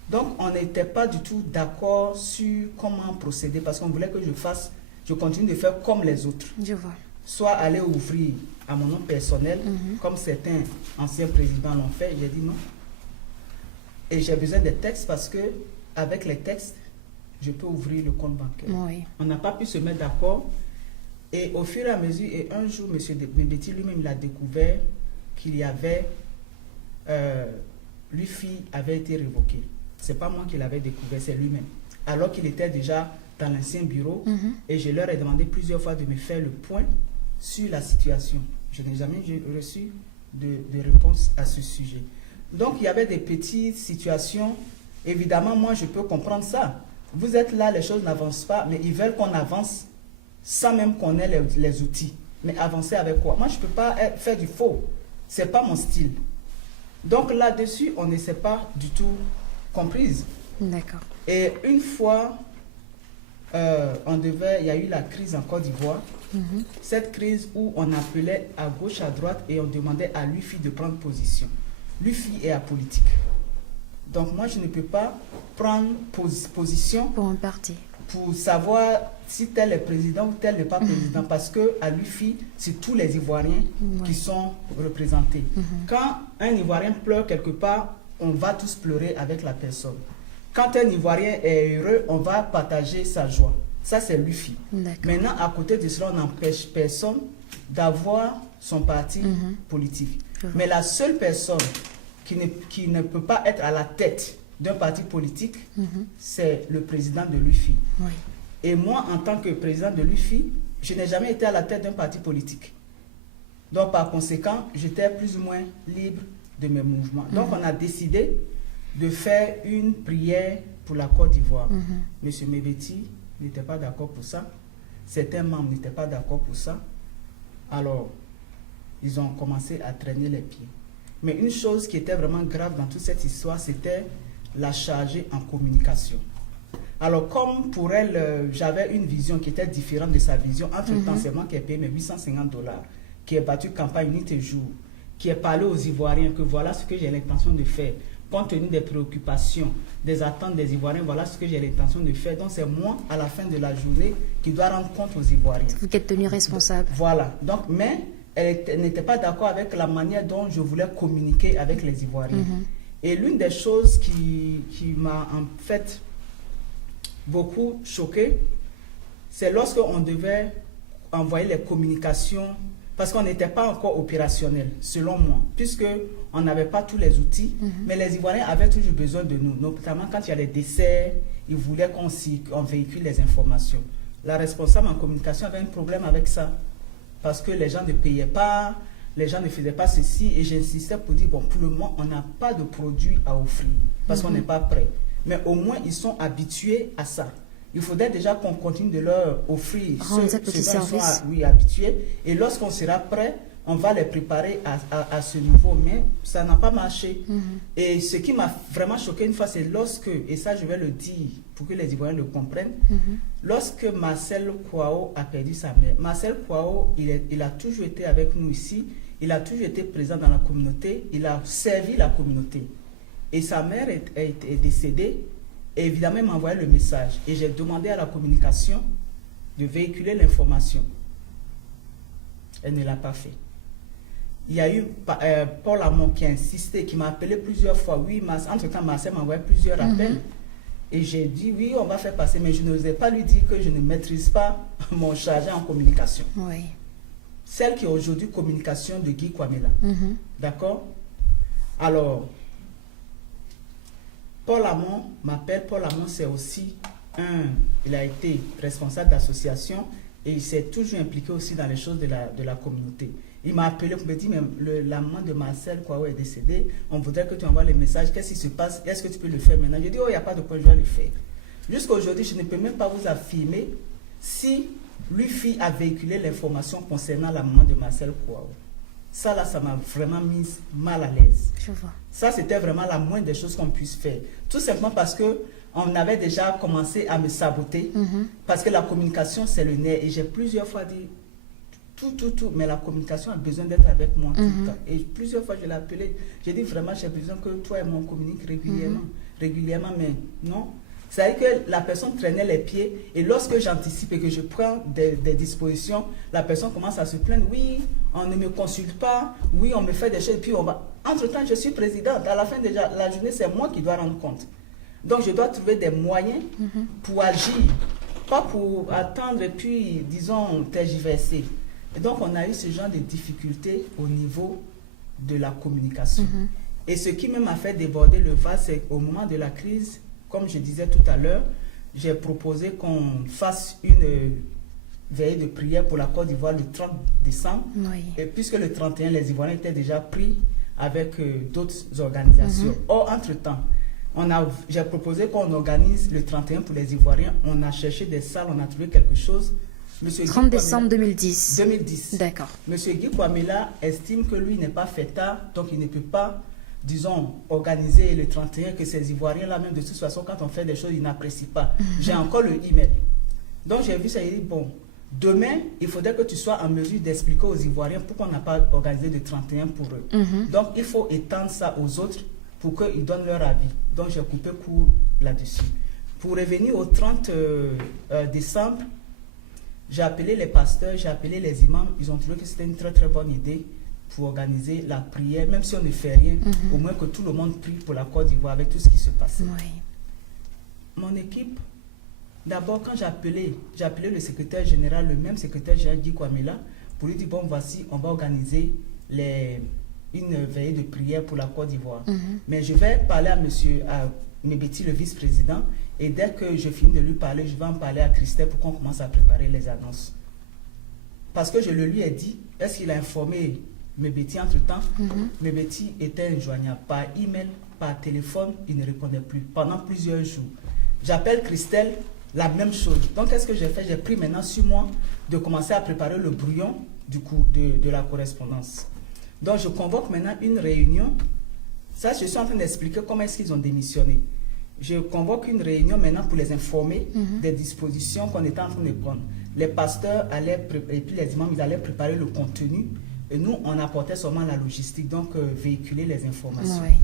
Donc, on n'était pas du tout d'accord sur comment procéder parce qu'on voulait que je continue de faire comme les autres. Je vois. Soit aller ouvrir à mon nom personnel, comme certains anciens présidents l'ont fait. J'ai dit non. Et j'ai besoin des textes parce que avec les textes, je peux ouvrir le compte bancaire. Oui. On n'a pas pu se mettre d'accord. Et au fur et à mesure, et un jour, M. Mebeti lui-même, il a découvert qu'il y avait... l'UFI avait été révoqué. Ce n'est pas moi qui l'avais découvert, c'est lui-même. Alors qu'il était déjà dans l'ancien bureau et je leur ai demandé plusieurs fois de me faire le point sur la situation. Je n'ai jamais reçu de réponse à ce sujet. Donc, il y avait des petites situations. Évidemment, moi, je peux comprendre ça. Vous êtes là, les choses n'avancent pas, mais ils veulent qu'on avance sans même qu'on ait les outils. Mais avancer avec quoi? Moi, je ne peux pas faire du faux. Ce n'est pas mon style. Donc, là-dessus, on ne s'est pas du tout comprise. D'accord. Et une fois, il y a eu la crise en Côte d'Ivoire. Cette crise où on appelait à gauche, à droite et on demandait à l'UFI de prendre position. L'UFI est apolitique. Donc moi, je ne peux pas prendre position pour un parti, pour savoir si tel est président ou tel n'est pas président, parce qu'à l'UFI, c'est tous les Ivoiriens qui sont représentés. Quand un Ivoirien pleure quelque part, on va tous pleurer avec la personne. Quand un Ivoirien est heureux, on va partager sa joie. Ça, c'est l'UFI. Maintenant, à côté de cela, on n'empêche personne d'avoir son parti politique. Mais la seule personne qui ne peut pas être à la tête d'un parti politique, c'est le président de l'UFI. Et moi, en tant que président de l'UFI, je n'ai jamais été à la tête d'un parti politique. Donc, par conséquent, j'étais plus ou moins libre de mes mouvements. Donc, on a décidé de faire une prière pour la Côte d'Ivoire. Monsieur Mebeti n'était pas d'accord pour ça. Certains membres n'étaient pas d'accord pour ça. Alors, ils ont commencé à traîner les pieds. Mais une chose qui était vraiment grave dans toute cette histoire, c'était la charger en communication. Alors, comme pour elle, j'avais une vision qui était différente de sa vision, entre-temps, c'est moi qui ai payé mes $850, qui ai battu campagne nuit et jour, qui ai parlé aux Ivoiriens que voilà ce que j'ai l'intention de faire, compte tenu des préoccupations, des attentes des Ivoiriens, voilà ce que j'ai l'intention de faire. Donc, c'est moi, à la fin de la journée, qui dois rendre compte aux Ivoiriens. Vous êtes tenu responsable. Voilà. Donc, mais elle n'était pas d'accord avec la manière dont je voulais communiquer avec les Ivoiriens. Et l'une des choses qui m'a en fait beaucoup choqué, c'est lorsqu'on devait envoyer les communications, parce qu'on n'était pas encore opérationnel, selon moi, puisqu'on n'avait pas tous les outils, mais les Ivoiriens avaient toujours besoin de nous, notamment quand il y a les décès, ils voulaient qu'on véhicule les informations. La responsable en communication avait un problème avec ça, parce que les gens ne payaient pas, les gens ne faisaient pas ceci, et j'insistais pour dire, bon, pour le moment, on n'a pas de produit à offrir, parce qu'on n'est pas prêt. Mais au moins, ils sont habitués à ça. Il faudrait déjà qu'on continue de leur offrir ce dont ils sont habitués. Et lorsqu'on sera prêt, on va les préparer à ce niveau. Mais ça n'a pas marché. Et ce qui m'a vraiment choqué une fois, c'est lorsque, et ça je vais le dire pour que les Ivoiriens le comprennent, lorsque Marcel Kouao a perdu sa mère. Marcel Kouao, il a toujours été avec nous ici. Il a toujours été présent dans la communauté. Il a servi la communauté. Et sa mère est décédée. Et évidemment, il m'a envoyé le message. Et j'ai demandé à la communication de véhiculer l'information. Elle ne l'a pas fait. Il y a eu Paul Amon qui a insisté, qui m'a appelé plusieurs fois. Oui, entre-temps, Marcel m'a envoyé plusieurs appels. Et j'ai dit, oui, on va faire passer. Mais je n'osais pas lui dire que je ne maîtrise pas mon chargé en communication. celle qui est aujourd'hui communication de Guy Kwamela. D'accord? Alors, Paul Amon m'appelle. Paul Amon, c'est aussi il a été responsable d'association et il s'est toujours impliqué aussi dans les choses de la communauté. Il m'a appelé pour me dire, mais la maman de Marcel Kouaou est décédée, on voudrait que tu envoies les messages, qu'est-ce qui se passe, est-ce que tu peux le faire maintenant? Je dis, oh, il n'y a pas de quoi, je vais le faire. Jusqu'à aujourd'hui, je ne peux même pas vous affirmer si l'UFI a véhiculé l'information concernant la maman de Marcel Kouaou. Ça, là, ça m'a vraiment mis mal à l'aise. Je vois. Ça, c'était vraiment la moindre des choses qu'on puisse faire. Tout simplement parce que on avait déjà commencé à me saboter, parce que la communication, c'est le nerf. Et j'ai plusieurs fois dit, tout, mais la communication a besoin d'être avec moi tout le temps. Et plusieurs fois, je l'ai appelé. J'ai dit, vraiment, j'ai besoin que toi et moi, on communique régulièrement, mais non. C'est-à-dire que la personne traînait les pieds et lorsque j'anticipe et que je prends des dispositions, la personne commence à se plaindre. Oui, on ne me consulte pas. Oui, on me fait des choses. Puis on va. Entre-temps, je suis présidente. À la fin de la journée, c'est moi qui dois rendre compte. Donc, je dois trouver des moyens pour agir. Pas pour attendre et puis, disons, tergiverser. Et donc, on a eu ce genre de difficultés au niveau de la communication. Et ce qui m'a fait déborder le vase, c'est au moment de la crise, comme je disais tout à l'heure, j'ai proposé qu'on fasse une veillée de prière pour la Côte d'Ivoire le 30 décembre. Oui. Et puisque le 31, les Ivoiriens étaient déjà pris avec d'autres organisations. Or, entre-temps, j'ai proposé qu'on organise le 31 pour les Ivoiriens. On a cherché des salles, on a trouvé quelque chose. 30 décembre 2010. 2010. D'accord. Monsieur Guy Kwamela estime que lui n'est pas fêtard, donc il ne peut pas, disons, organiser le 31, que ces Ivoiriens-là, même de toute façon, quand on fait des choses, ils n'apprécient pas. J'ai encore le email. Donc j'ai vu ça, il dit, bon, demain, il faudrait que tu sois en mesure d'expliquer aux Ivoiriens pourquoi on n'a pas organisé le 31 pour eux. Donc il faut étendre ça aux autres pour qu'ils donnent leur avis. Donc j'ai coupé court là-dessus. Pour revenir au 30 décembre, j'ai appelé les pasteurs, j'ai appelé les imams. Ils ont trouvé que c'était une très très bonne idée pour organiser la prière, même si on ne fait rien, au moins que tout le monde prie pour la Côte d'Ivoire avec tout ce qui se passait. Oui. Mon équipe, d'abord quand j'ai appelé le secrétaire général, le même secrétaire général Guy Kwamela, pour lui dire, bon voici, on va organiser une veillée de prière pour la Côte d'Ivoire. Mais je vais parler à monsieur Mebeti, le vice-président, et dès que je finis de lui parler, je vais en parler à Christelle pour qu'on commence à préparer les annonces. Parce que je le lui ai dit, est-ce qu'il a informé Mebeti entre-temps? Mebeti était injoignable par email, par téléphone, il ne répondait plus pendant plusieurs jours. J'appelle Christelle, la même chose. Donc qu'est-ce que j'ai fait? J'ai pris maintenant sur moi de commencer à préparer le brouillon du coup de la correspondance. Donc je convoque maintenant une réunion. Ça, je suis en train d'expliquer comment est-ce qu'ils ont démissionné. Je convoque une réunion maintenant pour les informer des dispositions qu'on était en train de prendre. Les pasteurs allaient, et puis les imams, ils allaient préparer le contenu. Et nous, on apportait seulement la logistique, donc véhiculer les informations. Oui.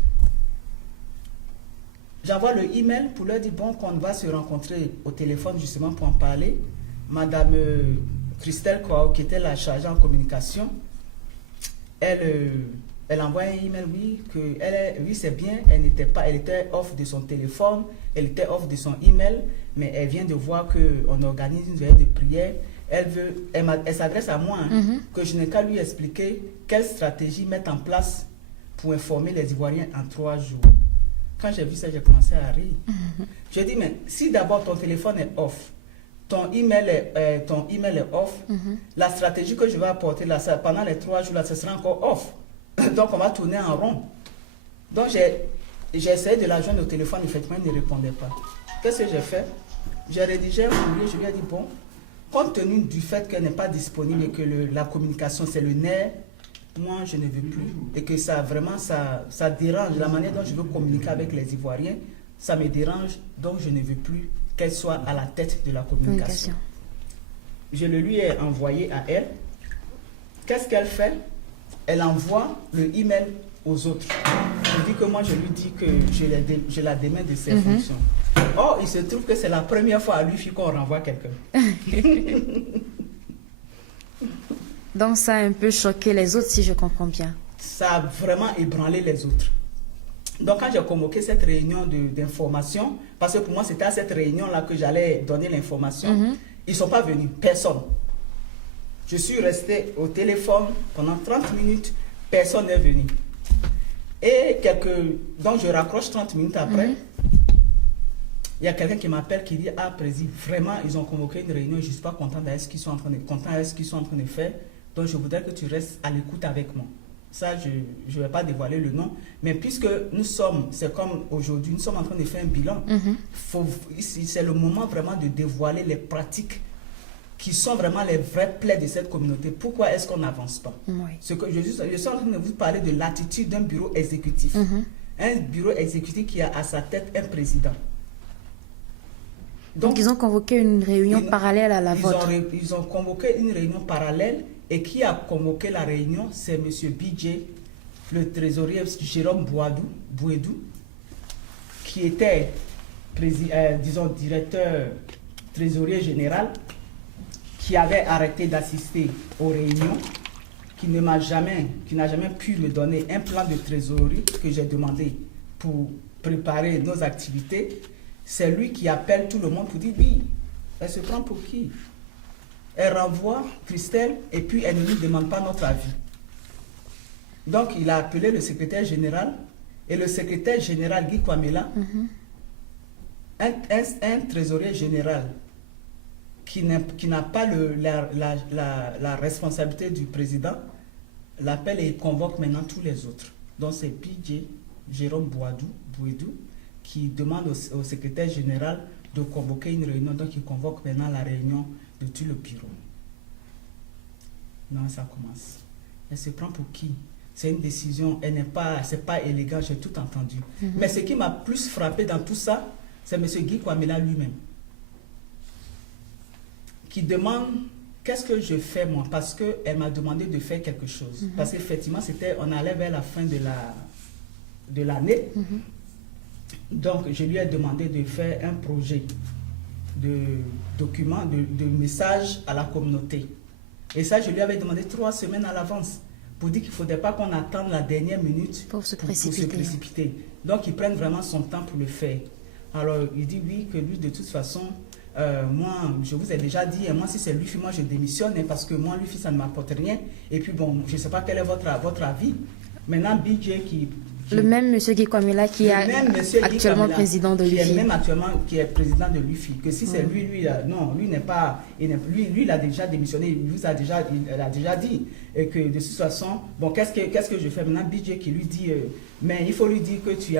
J'envoie le email pour leur dire bon, qu'on va se rencontrer au téléphone justement pour en parler. Madame Christelle Kouaou, qui était la chargée en communication, elle envoie un email, oui, oui c'est bien, elle était off de son téléphone, elle était off de son email, mais elle vient de voir qu'on organise une veillée de prière. Elle s'adresse à moi, que je n'ai qu'à lui expliquer quelle stratégie mettre en place pour informer les Ivoiriens en 3 jours. Quand j'ai vu ça, j'ai commencé à rire. J'ai dit, mais si d'abord ton téléphone est off, ton email est off, la stratégie que je vais apporter là, pendant les 3 jours, là, ce sera encore off. Donc, on va tourner en rond. Donc, j'ai essayé de la joindre au téléphone, effectivement, il ne répondait pas. Qu'est-ce que j'ai fait? J'ai rédigé un courrier, je lui ai dit, bon, compte tenu du fait qu'elle n'est pas disponible et que la communication, c'est le nerf, moi, je ne veux plus. Et que ça, vraiment, ça dérange. La manière dont je veux communiquer avec les Ivoiriens, ça me dérange. Donc, je ne veux plus qu'elle soit à la tête de la communication. Je le lui ai envoyé à elle. Qu'est-ce qu'elle fait? Elle envoie le email aux autres. Je dis que moi, je lui dis que je la démets de ses fonctions. Or, il se trouve que c'est la première fois à l'UFI qu'on renvoie quelqu'un. Donc, ça a un peu choqué les autres, si je comprends bien. Ça a vraiment ébranlé les autres. Donc, quand j'ai convoqué cette réunion d'information, parce que pour moi, c'était à cette réunion-là que j'allais donner l'information, ils ne sont pas venus, personne. Je suis resté au téléphone pendant 30 minutes, personne n'est venu. Et donc je raccroche 30 minutes après. Il y a quelqu'un qui m'appelle qui dit, ah, président, vraiment, ils ont convoqué une réunion, je ne suis pas content de ce qu'ils sont en train de faire. Donc, je voudrais que tu restes à l'écoute avec moi. Ça, je ne vais pas dévoiler le nom. Mais puisque nous sommes, c'est comme aujourd'hui, nous sommes en train de faire un bilan. C'est le moment vraiment de dévoiler les pratiques qui sont vraiment les vrais plaies de cette communauté. Pourquoi est-ce qu'on n'avance pas? Ce que je suis en train de vous parler de l'attitude d'un bureau exécutif. Un bureau exécutif qui a à sa tête un président. Donc, ils ont convoqué une réunion parallèle à la vôtre. Ils ont convoqué une réunion parallèle et qui a convoqué la réunion, c'est M. Bidje, le trésorier Jérôme Bouedou, qui était, disons, directeur trésorier général, qui avait arrêté d'assister aux réunions, qui n'a jamais pu me donner un plan de trésorerie que j'ai demandé pour préparer nos activités. C'est lui qui appelle tout le monde pour dire, oui, elle se prend pour qui? Elle renvoie Christelle et puis elle ne nous demande pas notre avis. Donc, il a appelé le secrétaire général et le secrétaire général Guy Kwamela, un trésorier général qui n'a pas la responsabilité du président, l'appelle et il convoque maintenant tous les autres. Donc, c'est PJ Jérôme Bouedou, qui demande au secrétaire général de convoquer une réunion. Donc, il convoque maintenant la réunion de tout le bureau. Non, ça commence. Elle se prend pour qui? C'est une décision, c'est pas élégant, j'ai tout entendu. Mais ce qui m'a plus frappé dans tout ça, c'est M. Guy Kwamela lui-même, qui demande qu'est-ce que je fais moi, parce qu'elle m'a demandé de faire quelque chose. Parce qu'effectivement, on allait vers la fin de l'année. Donc, je lui ai demandé de faire un projet de document, de message à la communauté. Et ça, je lui avais demandé 3 semaines à l'avance pour dire qu'il ne faudrait pas qu'on attende la dernière minute pour se précipiter. Donc, il prenne vraiment son temps pour le faire. Alors, il dit oui, que lui, de toute façon, moi, je vous ai déjà dit, moi, si c'est lui, moi, je démissionne, parce que moi, lui, ça ne m'apporte rien. Et puis, bon, je ne sais pas quel est votre avis. Maintenant, BJ qui... Le même monsieur Guy Kwamela qui est actuellement président de l'UFI. Qui est président de l'UFI. Que si c'est lui, non, lui n'est pas... Lui, il a déjà démissionné, il a déjà dit. Et que de toute façon, bon, qu'est-ce que je fais maintenant? BJ qui lui dit, mais il faut lui dire que tu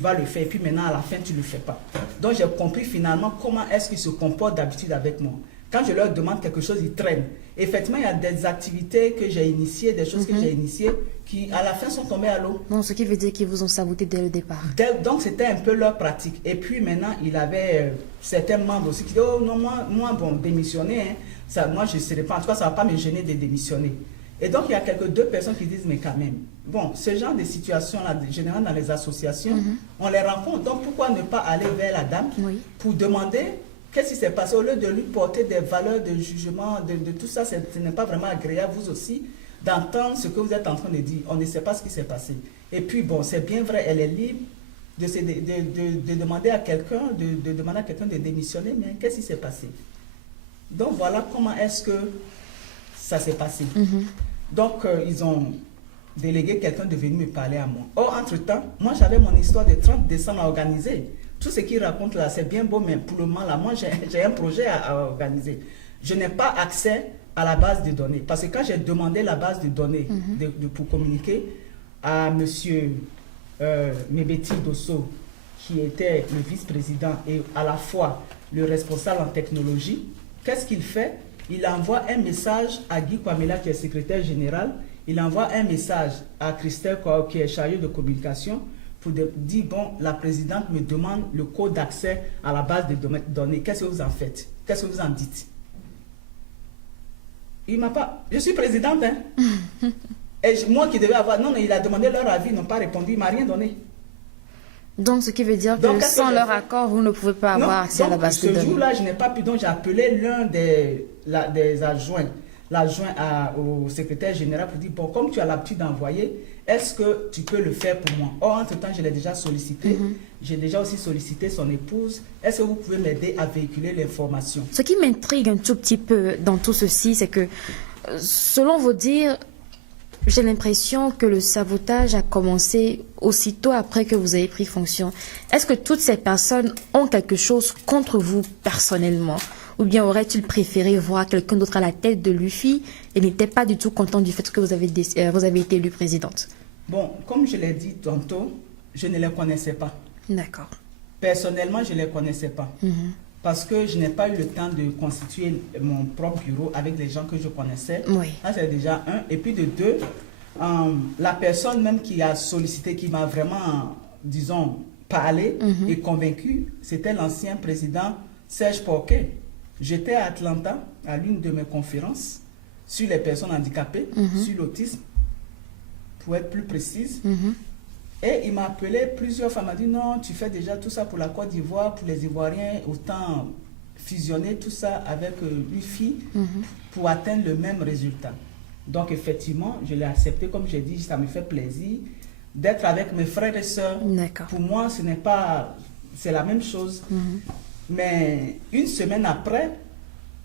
vas le faire. Et puis maintenant, à la fin, tu ne le fais pas. Donc, j'ai compris finalement comment est-ce qu'il se comporte d'habitude avec moi. Quand je leur demande quelque chose, ils traînent. Effectivement, il y a des activités que j'ai initiées, des choses que j'ai initiées, qui à la fin sont tombées à l'eau. Non, ce qui veut dire qu'ils vous ont saboté dès le départ. Donc, c'était un peu leur pratique. Et puis maintenant, il avait certains membres aussi qui disaient, oh non, moi bon, démissionner, hein, ça, moi je ne serai pas, en tout cas, ça ne va pas me gêner de démissionner. Et donc, il y a deux personnes qui disent, mais quand même, bon, ce genre de situation-là, généralement dans les associations, on les rencontre. Donc, pourquoi ne pas aller vers la dame pour demander qu'est-ce qui s'est passé? Au lieu de lui porter des valeurs de jugement, de tout ça, ce n'est pas vraiment agréable, vous aussi, d'entendre ce que vous êtes en train de dire. On ne sait pas ce qui s'est passé. Et puis, bon, c'est bien vrai, elle est libre de demander à quelqu'un de démissionner, mais qu'est-ce qui s'est passé? Donc, voilà comment est-ce que ça s'est passé. Donc, ils ont délégué quelqu'un de venir me parler à moi. Or, entre-temps, moi, j'avais mon histoire de 30 décembre à organiser. Tout ce qu'il raconte là, c'est bien beau, mais pour le moment, là, moi, j'ai un projet à organiser. Je n'ai pas accès à la base de données. Parce que quand j'ai demandé la base de données pour communiquer à M. Mebeti Dosso, qui était le vice-président et à la fois le responsable en technologie, qu'est-ce qu'il fait? Il envoie un message à Guy Kwamela, qui est secrétaire général. Il envoie un message à Christelle, qui est chargée de communication, pour dire, bon, la présidente me demande le code d'accès à la base de données. Qu'est-ce que vous en faites? Qu'est-ce que vous en dites? Il m'a pas... Je suis présidente, hein? Et moi qui devais avoir... Non, il a demandé leur avis, ils n'ont pas répondu, il ne m'a rien donné. Donc, ce qui veut dire que sans leur accord, vous ne pouvez pas avoir accès à la base de données. Ce jour-là, je n'ai pas pu, donc j'ai appelé l'un des adjoints, l'adjoint au secrétaire général pour dire, bon, comme tu as l'habitude d'envoyer, est-ce que tu peux le faire pour moi? Or, entre-temps, je l'ai déjà sollicité. J'ai déjà aussi sollicité son épouse. Est-ce que vous pouvez m'aider à véhiculer l'information? Ce qui m'intrigue un tout petit peu dans tout ceci, c'est que, selon vos dires, j'ai l'impression que le sabotage a commencé aussitôt après que vous avez pris fonction. Est-ce que toutes ces personnes ont quelque chose contre vous personnellement? Ou bien aurait-il préféré voir quelqu'un d'autre à la tête de l'UFI et n'était pas du tout content du fait que vous avez été élue présidente? Bon, comme je l'ai dit tantôt, je ne les connaissais pas. D'accord. Personnellement, je ne les connaissais pas. Parce que je n'ai pas eu le temps de constituer mon propre bureau avec les gens que je connaissais. Oui. Ça, c'est déjà un. Et puis de deux, la personne même qui a sollicité, qui m'a vraiment, disons, parlé et convaincu, c'était l'ancien président Serge Porquet. J'étais à Atlanta, à l'une de mes conférences, sur les personnes handicapées, sur l'autisme, pour être plus précise. Et il m'a appelé plusieurs fois, il m'a dit non, tu fais déjà tout ça pour la Côte d'Ivoire, pour les Ivoiriens, autant fusionner tout ça avec l'UFI pour atteindre le même résultat. Donc effectivement, je l'ai accepté, comme j'ai dit, ça me fait plaisir d'être avec mes frères et sœurs. Pour moi, ce n'est pas, c'est la même chose. Mais une semaine après,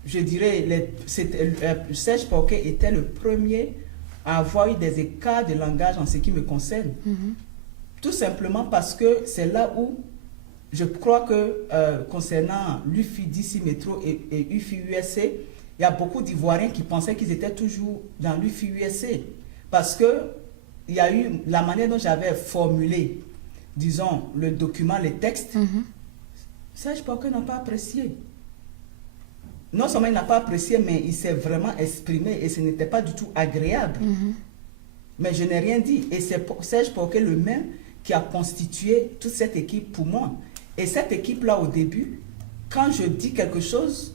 je dirais, Serge Porquet était le premier à avoir eu des écarts de langage en ce qui me concerne. Tout simplement parce que c'est là où je crois que concernant l'UFI DC Métro et UFI USC, il y a beaucoup d'Ivoiriens qui pensaient qu'ils étaient toujours dans l'UFI USC. Parce que il y a eu la manière dont j'avais formulé, disons, le document, les textes, Serge Porquet n'a pas apprécié. Non seulement il n'a pas apprécié, mais il s'est vraiment exprimé et ce n'était pas du tout agréable. Mais je n'ai rien dit. Et c'est Serge Porquet le même qui a constitué toute cette équipe pour moi. Et cette équipe-là, au début, quand je dis quelque chose,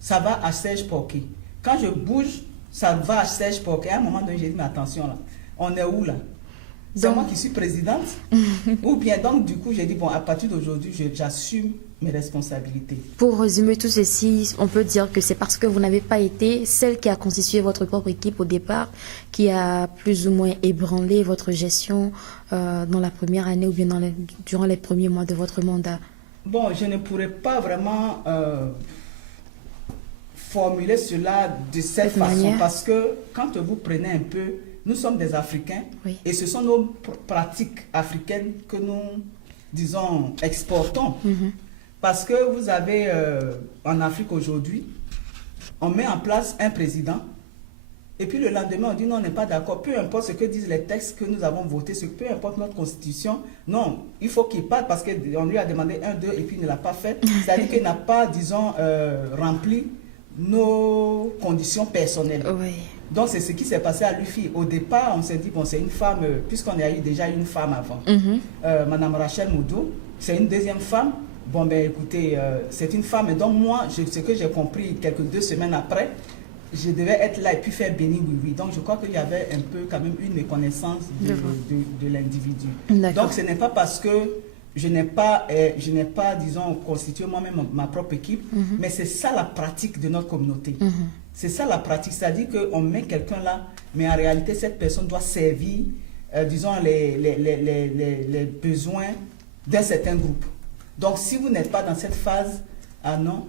ça va à Serge Porquet. Quand je bouge, ça va à Serge Porquet. À un moment donné, j'ai dit, mais attention là, on est où là? C'est moi qui suis présidente? Ou bien, donc du coup, j'ai dit, bon, à partir d'aujourd'hui, j'assume mes responsabilités. Pour résumer tout ceci, on peut dire que c'est parce que vous n'avez pas été celle qui a constitué votre propre équipe au départ, qui a plus ou moins ébranlé votre gestion dans la première année ou bien durant les premiers mois de votre mandat. Bon, je ne pourrais pas vraiment formuler cela de cette façon, parce que quand vous prenez un peu, nous sommes des Africains, et ce sont nos pratiques africaines que nous, disons, exportons. Parce que vous avez, en Afrique aujourd'hui, on met en place un président, et puis le lendemain, on dit non, on n'est pas d'accord. Peu importe ce que disent les textes que nous avons votés, peu importe notre constitution, non, il faut qu'il parte parce qu'on lui a demandé 1, 2, et puis il ne l'a pas fait. C'est-à-dire qu'il n'a pas, disons, rempli nos conditions personnelles. Donc c'est ce qui s'est passé à l'UFI. Au départ, on s'est dit, bon, c'est une femme, puisqu'on a eu déjà une femme avant, Madame Rachel Moudou, c'est une deuxième femme. Bon, ben écoutez, c'est une femme, et donc moi, ce que j'ai compris quelques 2 semaines après, je devais être là et puis faire béni oui. Donc je crois qu'il y avait un peu quand même une méconnaissance de l'individu. Donc ce n'est pas parce que je n'ai pas, disons, constitué moi-même ma propre équipe, mais c'est ça la pratique de notre communauté. C'est ça la pratique, c'est-à-dire qu'on met quelqu'un là, mais en réalité cette personne doit servir, disons, les besoins d'un certain groupe. Donc, si vous n'êtes pas dans cette phase, ah non,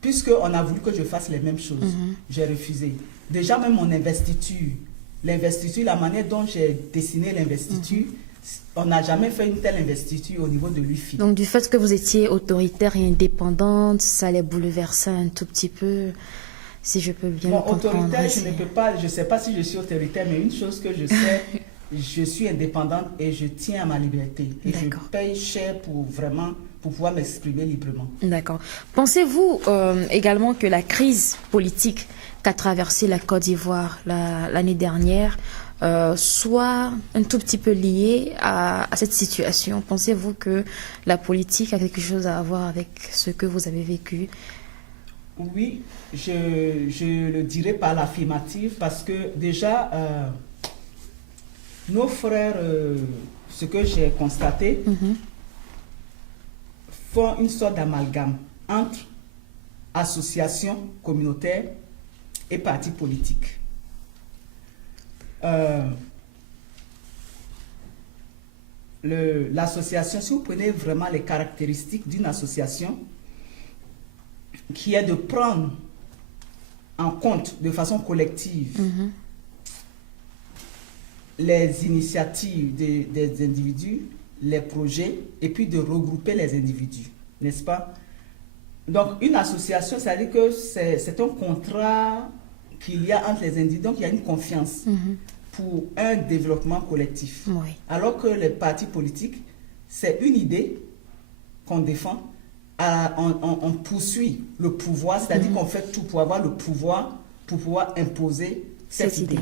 puisqu'on a voulu que je fasse les mêmes choses, j'ai refusé. Déjà, même mon investiture, la manière dont j'ai dessiné l'investiture, on n'a jamais fait une telle investiture au niveau de l'UFI. Donc, du fait que vous étiez autoritaire et indépendante, ça allait bouleverser un tout petit peu, si je peux bien le comprendre. Autoritaire, je ne peux pas, je ne sais pas si je suis autoritaire, mais une chose que je sais, je suis indépendante et je tiens à ma liberté. Et je paye cher pour pouvoir m'exprimer librement. D'accord. Pensez-vous également que la crise politique qu'a traversée la Côte d'Ivoire l'année dernière soit un tout petit peu liée à cette situation? Pensez-vous que la politique a quelque chose à voir avec ce que vous avez vécu? Oui, je le dirais par l'affirmative parce que déjà, nos frères, ce que j'ai constaté, font une sorte d'amalgame entre associations communautaires et partis politiques. l'association, si vous prenez vraiment les caractéristiques d'une association, qui est de prendre en compte de façon collective les initiatives des individus, les projets, et puis de regrouper les individus, n'est-ce pas? Donc, une association, ça veut dire que c'est un contrat qu'il y a entre les individus, donc il y a une confiance pour un développement collectif. Oui. Alors que les partis politiques, c'est une idée qu'on défend, on poursuit le pouvoir, c'est-à-dire qu'on fait tout pour avoir le pouvoir, pour pouvoir imposer cette idée.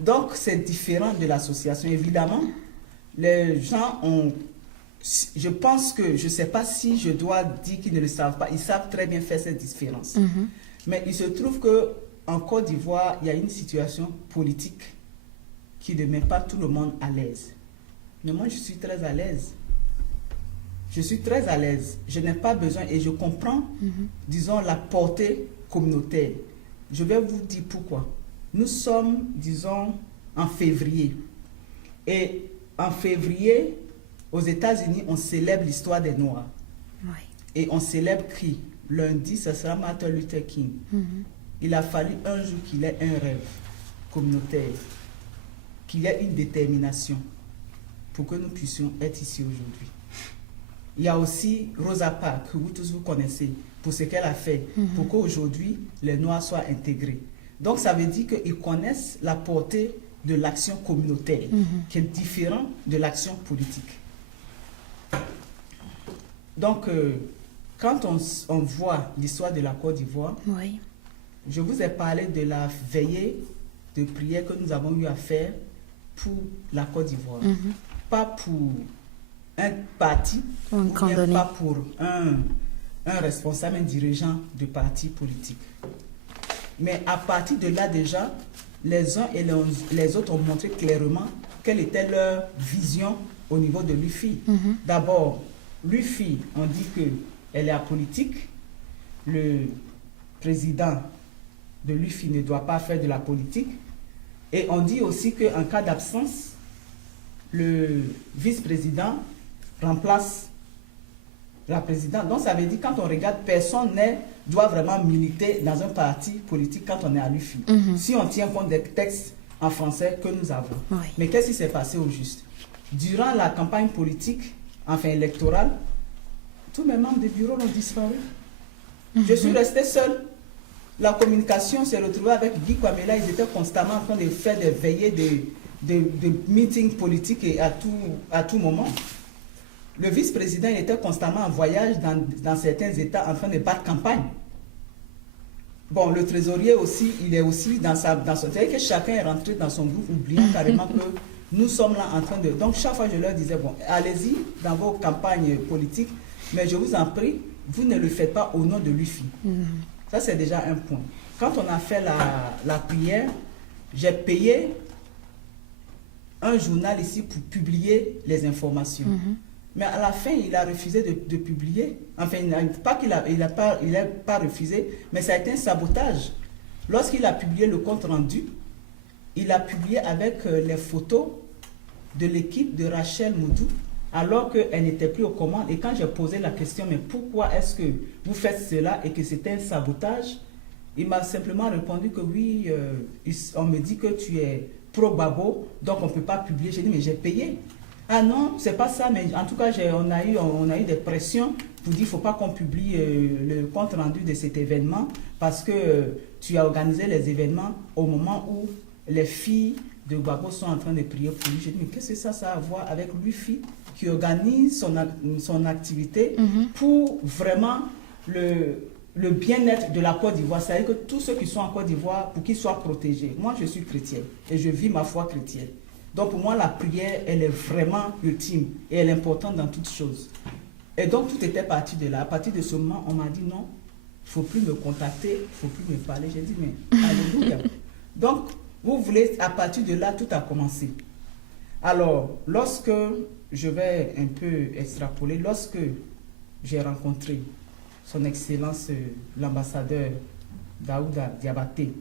Donc, c'est différent de l'association. Évidemment, les gens ont... Je pense que, je ne sais pas si je dois dire qu'ils ne le savent pas, ils savent très bien faire cette différence. Mais il se trouve qu'en Côte d'Ivoire, il y a une situation politique qui ne met pas tout le monde à l'aise. Mais moi, je suis très à l'aise. Je suis très à l'aise. Je n'ai pas besoin et je comprends, disons, la portée communautaire. Je vais vous dire pourquoi. Nous sommes, disons, en février. Et en février, aux États-Unis, on célèbre l'histoire des Noirs. Oui. Et on célèbre qui? Lundi, ce sera Martin Luther King. Il a fallu un jour qu'il ait un rêve communautaire, qu'il y ait une détermination pour que nous puissions être ici aujourd'hui. Il y a aussi Rosa Parks, que vous tous vous connaissez, pour ce qu'elle a fait, pour qu'aujourd'hui, les Noirs soient intégrés. Donc, ça veut dire qu'ils connaissent la portée de l'action communautaire, qui est différente de l'action politique. Donc, quand on voit l'histoire de la Côte d'Ivoire, Oui. je vous ai parlé de la veillée de prière que nous avons eu à faire pour la Côte d'Ivoire. Pas pour un parti, ou bien pas pour un responsable, un dirigeant de parti politique. Mais à partir de là déjà, les uns et les autres ont montré clairement quelle était leur vision au niveau de l'UFI. D'abord, l'UFI, on dit qu'elle est apolitique. Le président de l'UFI ne doit pas faire de la politique. Et on dit aussi qu'en cas d'absence, le vice-président remplace la présidente. Donc ça veut dire, quand on regarde, personne doit vraiment militer dans un parti politique quand on est à l'UFI. Si on tient compte des textes en français que nous avons. Oui. Mais qu'est-ce qui s'est passé au juste? Durant la campagne politique, enfin électorale, tous mes membres de bureau ont disparu. Je suis restée seule. La communication s'est retrouvée avec Guy Kwamela. Ils étaient constamment en train de faire des veillées, de meetings politiques et à tout moment. Le vice-président était constamment en voyage dans certains États en train de battre campagne. Bon, le trésorier aussi, il est aussi dans son... C'est-à-dire que chacun est rentré dans son groupe, oubliant carrément que nous sommes là en train de... Donc, chaque fois, je leur disais, bon, allez-y dans vos campagnes politiques, mais je vous en prie, vous ne le faites pas au nom de l'UFI. Ça, c'est déjà un point. Quand on a fait la prière, j'ai payé un journal ici pour publier les informations. Mais à la fin, il a refusé de publier. Enfin, il n'a pas refusé, mais ça a été un sabotage. Lorsqu'il a publié le compte rendu, il a publié avec les photos de l'équipe de Rachel Moudou, alors qu'elle n'était plus aux commandes. Et quand j'ai posé la question, mais pourquoi est-ce que vous faites cela et que c'était un sabotage, il m'a simplement répondu que oui, on me dit que tu es pro-Babo, donc on ne peut pas publier. J'ai dit, mais j'ai payé. Ah non, c'est pas ça, mais en tout cas, on a eu des pressions pour dire qu'il ne faut pas qu'on publie le compte rendu de cet événement parce que tu as organisé les événements au moment où les filles de Gbagbo sont en train de prier pour lui. J'ai dit, mais qu'est-ce que ça a à voir avec l'UFI qui organise son activité pour vraiment le bien-être de la Côte d'Ivoire. C'est-à-dire que tous ceux qui sont en Côte d'Ivoire, pour qu'ils soient protégés. Moi, je suis chrétienne et je vis ma foi chrétienne. Donc pour moi, la prière, elle est vraiment ultime et elle est importante dans toutes choses. Et donc tout était parti de là. À partir de ce moment, on m'a dit non, il ne faut plus me contacter, il ne faut plus me parler. J'ai dit mais alléluia. Donc vous voulez, à partir de là, tout a commencé. Alors, lorsque je vais un peu extrapoler, lorsque j'ai rencontré son Excellence l'ambassadeur Daouda Diabaté,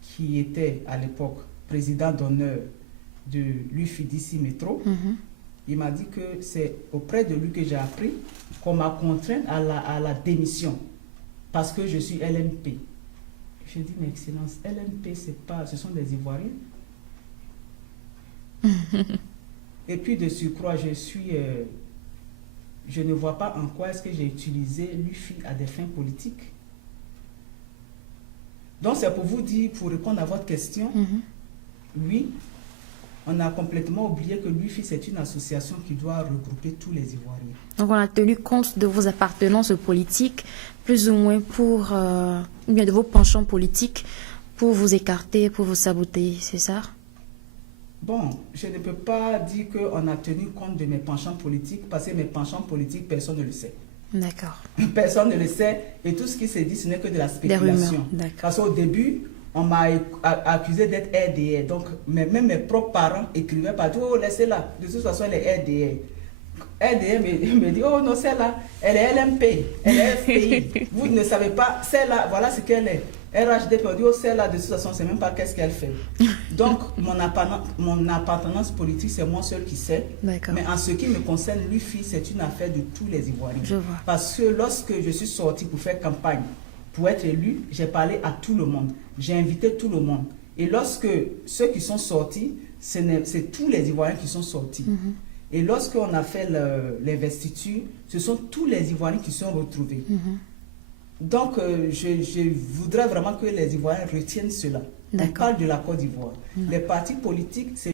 qui était à l'époque président d'honneur de l'UFIDC Métro, Il m'a dit que c'est auprès de lui que j'ai appris qu'on m'a contraint à la démission parce que je suis LMP. Je dis, mais Excellence, LMP, ce sont des Ivoiriens. Et puis de surcroît, je ne vois pas en quoi est-ce que j'ai utilisé l'UFI à des fins politiques. Donc c'est pour vous dire, pour répondre à votre question, oui, on a complètement oublié que l'UFI, c'est une association qui doit regrouper tous les Ivoiriens. Donc on a tenu compte de vos appartenances politiques, plus ou moins ou bien de vos penchants politiques, pour vous écarter, pour vous saboter, c'est ça? Bon, je ne peux pas dire qu'on a tenu compte de mes penchants politiques, parce que mes penchants politiques, personne ne le sait. D'accord. Personne ne le sait, et tout ce qui s'est dit, ce n'est que de la spéculation. Parce qu'au début, on m'a accusé d'être RDR. Donc, même mes propres parents écrivaient partout, oh, laissez-la. De toute façon, elle est RDR. RDR me dit, oh non, celle-là, elle est LMP, elle est FPI. Vous ne savez pas, celle-là, voilà ce qu'elle est. RHDP me dit, oh, celle-là, de toute façon, on ne sait même pas qu'est-ce qu'elle fait. Donc, mon appartenance politique, c'est moi seul qui sais. Mais en ce qui me concerne, l'UFI, c'est une affaire de tous les Ivoiriens. Je vois. Parce que lorsque je suis sortie pour faire campagne, pour être élu, j'ai parlé à tout le monde. J'ai invité tout le monde. Et lorsque ceux qui sont sortis, c'est tous les Ivoiriens qui sont sortis. Et lorsqu'on a fait l'investiture, ce sont tous les Ivoiriens qui sont retrouvés. Donc, je voudrais vraiment que les Ivoiriens retiennent cela. On parle de la Côte d'Ivoire. Les partis politiques, c'est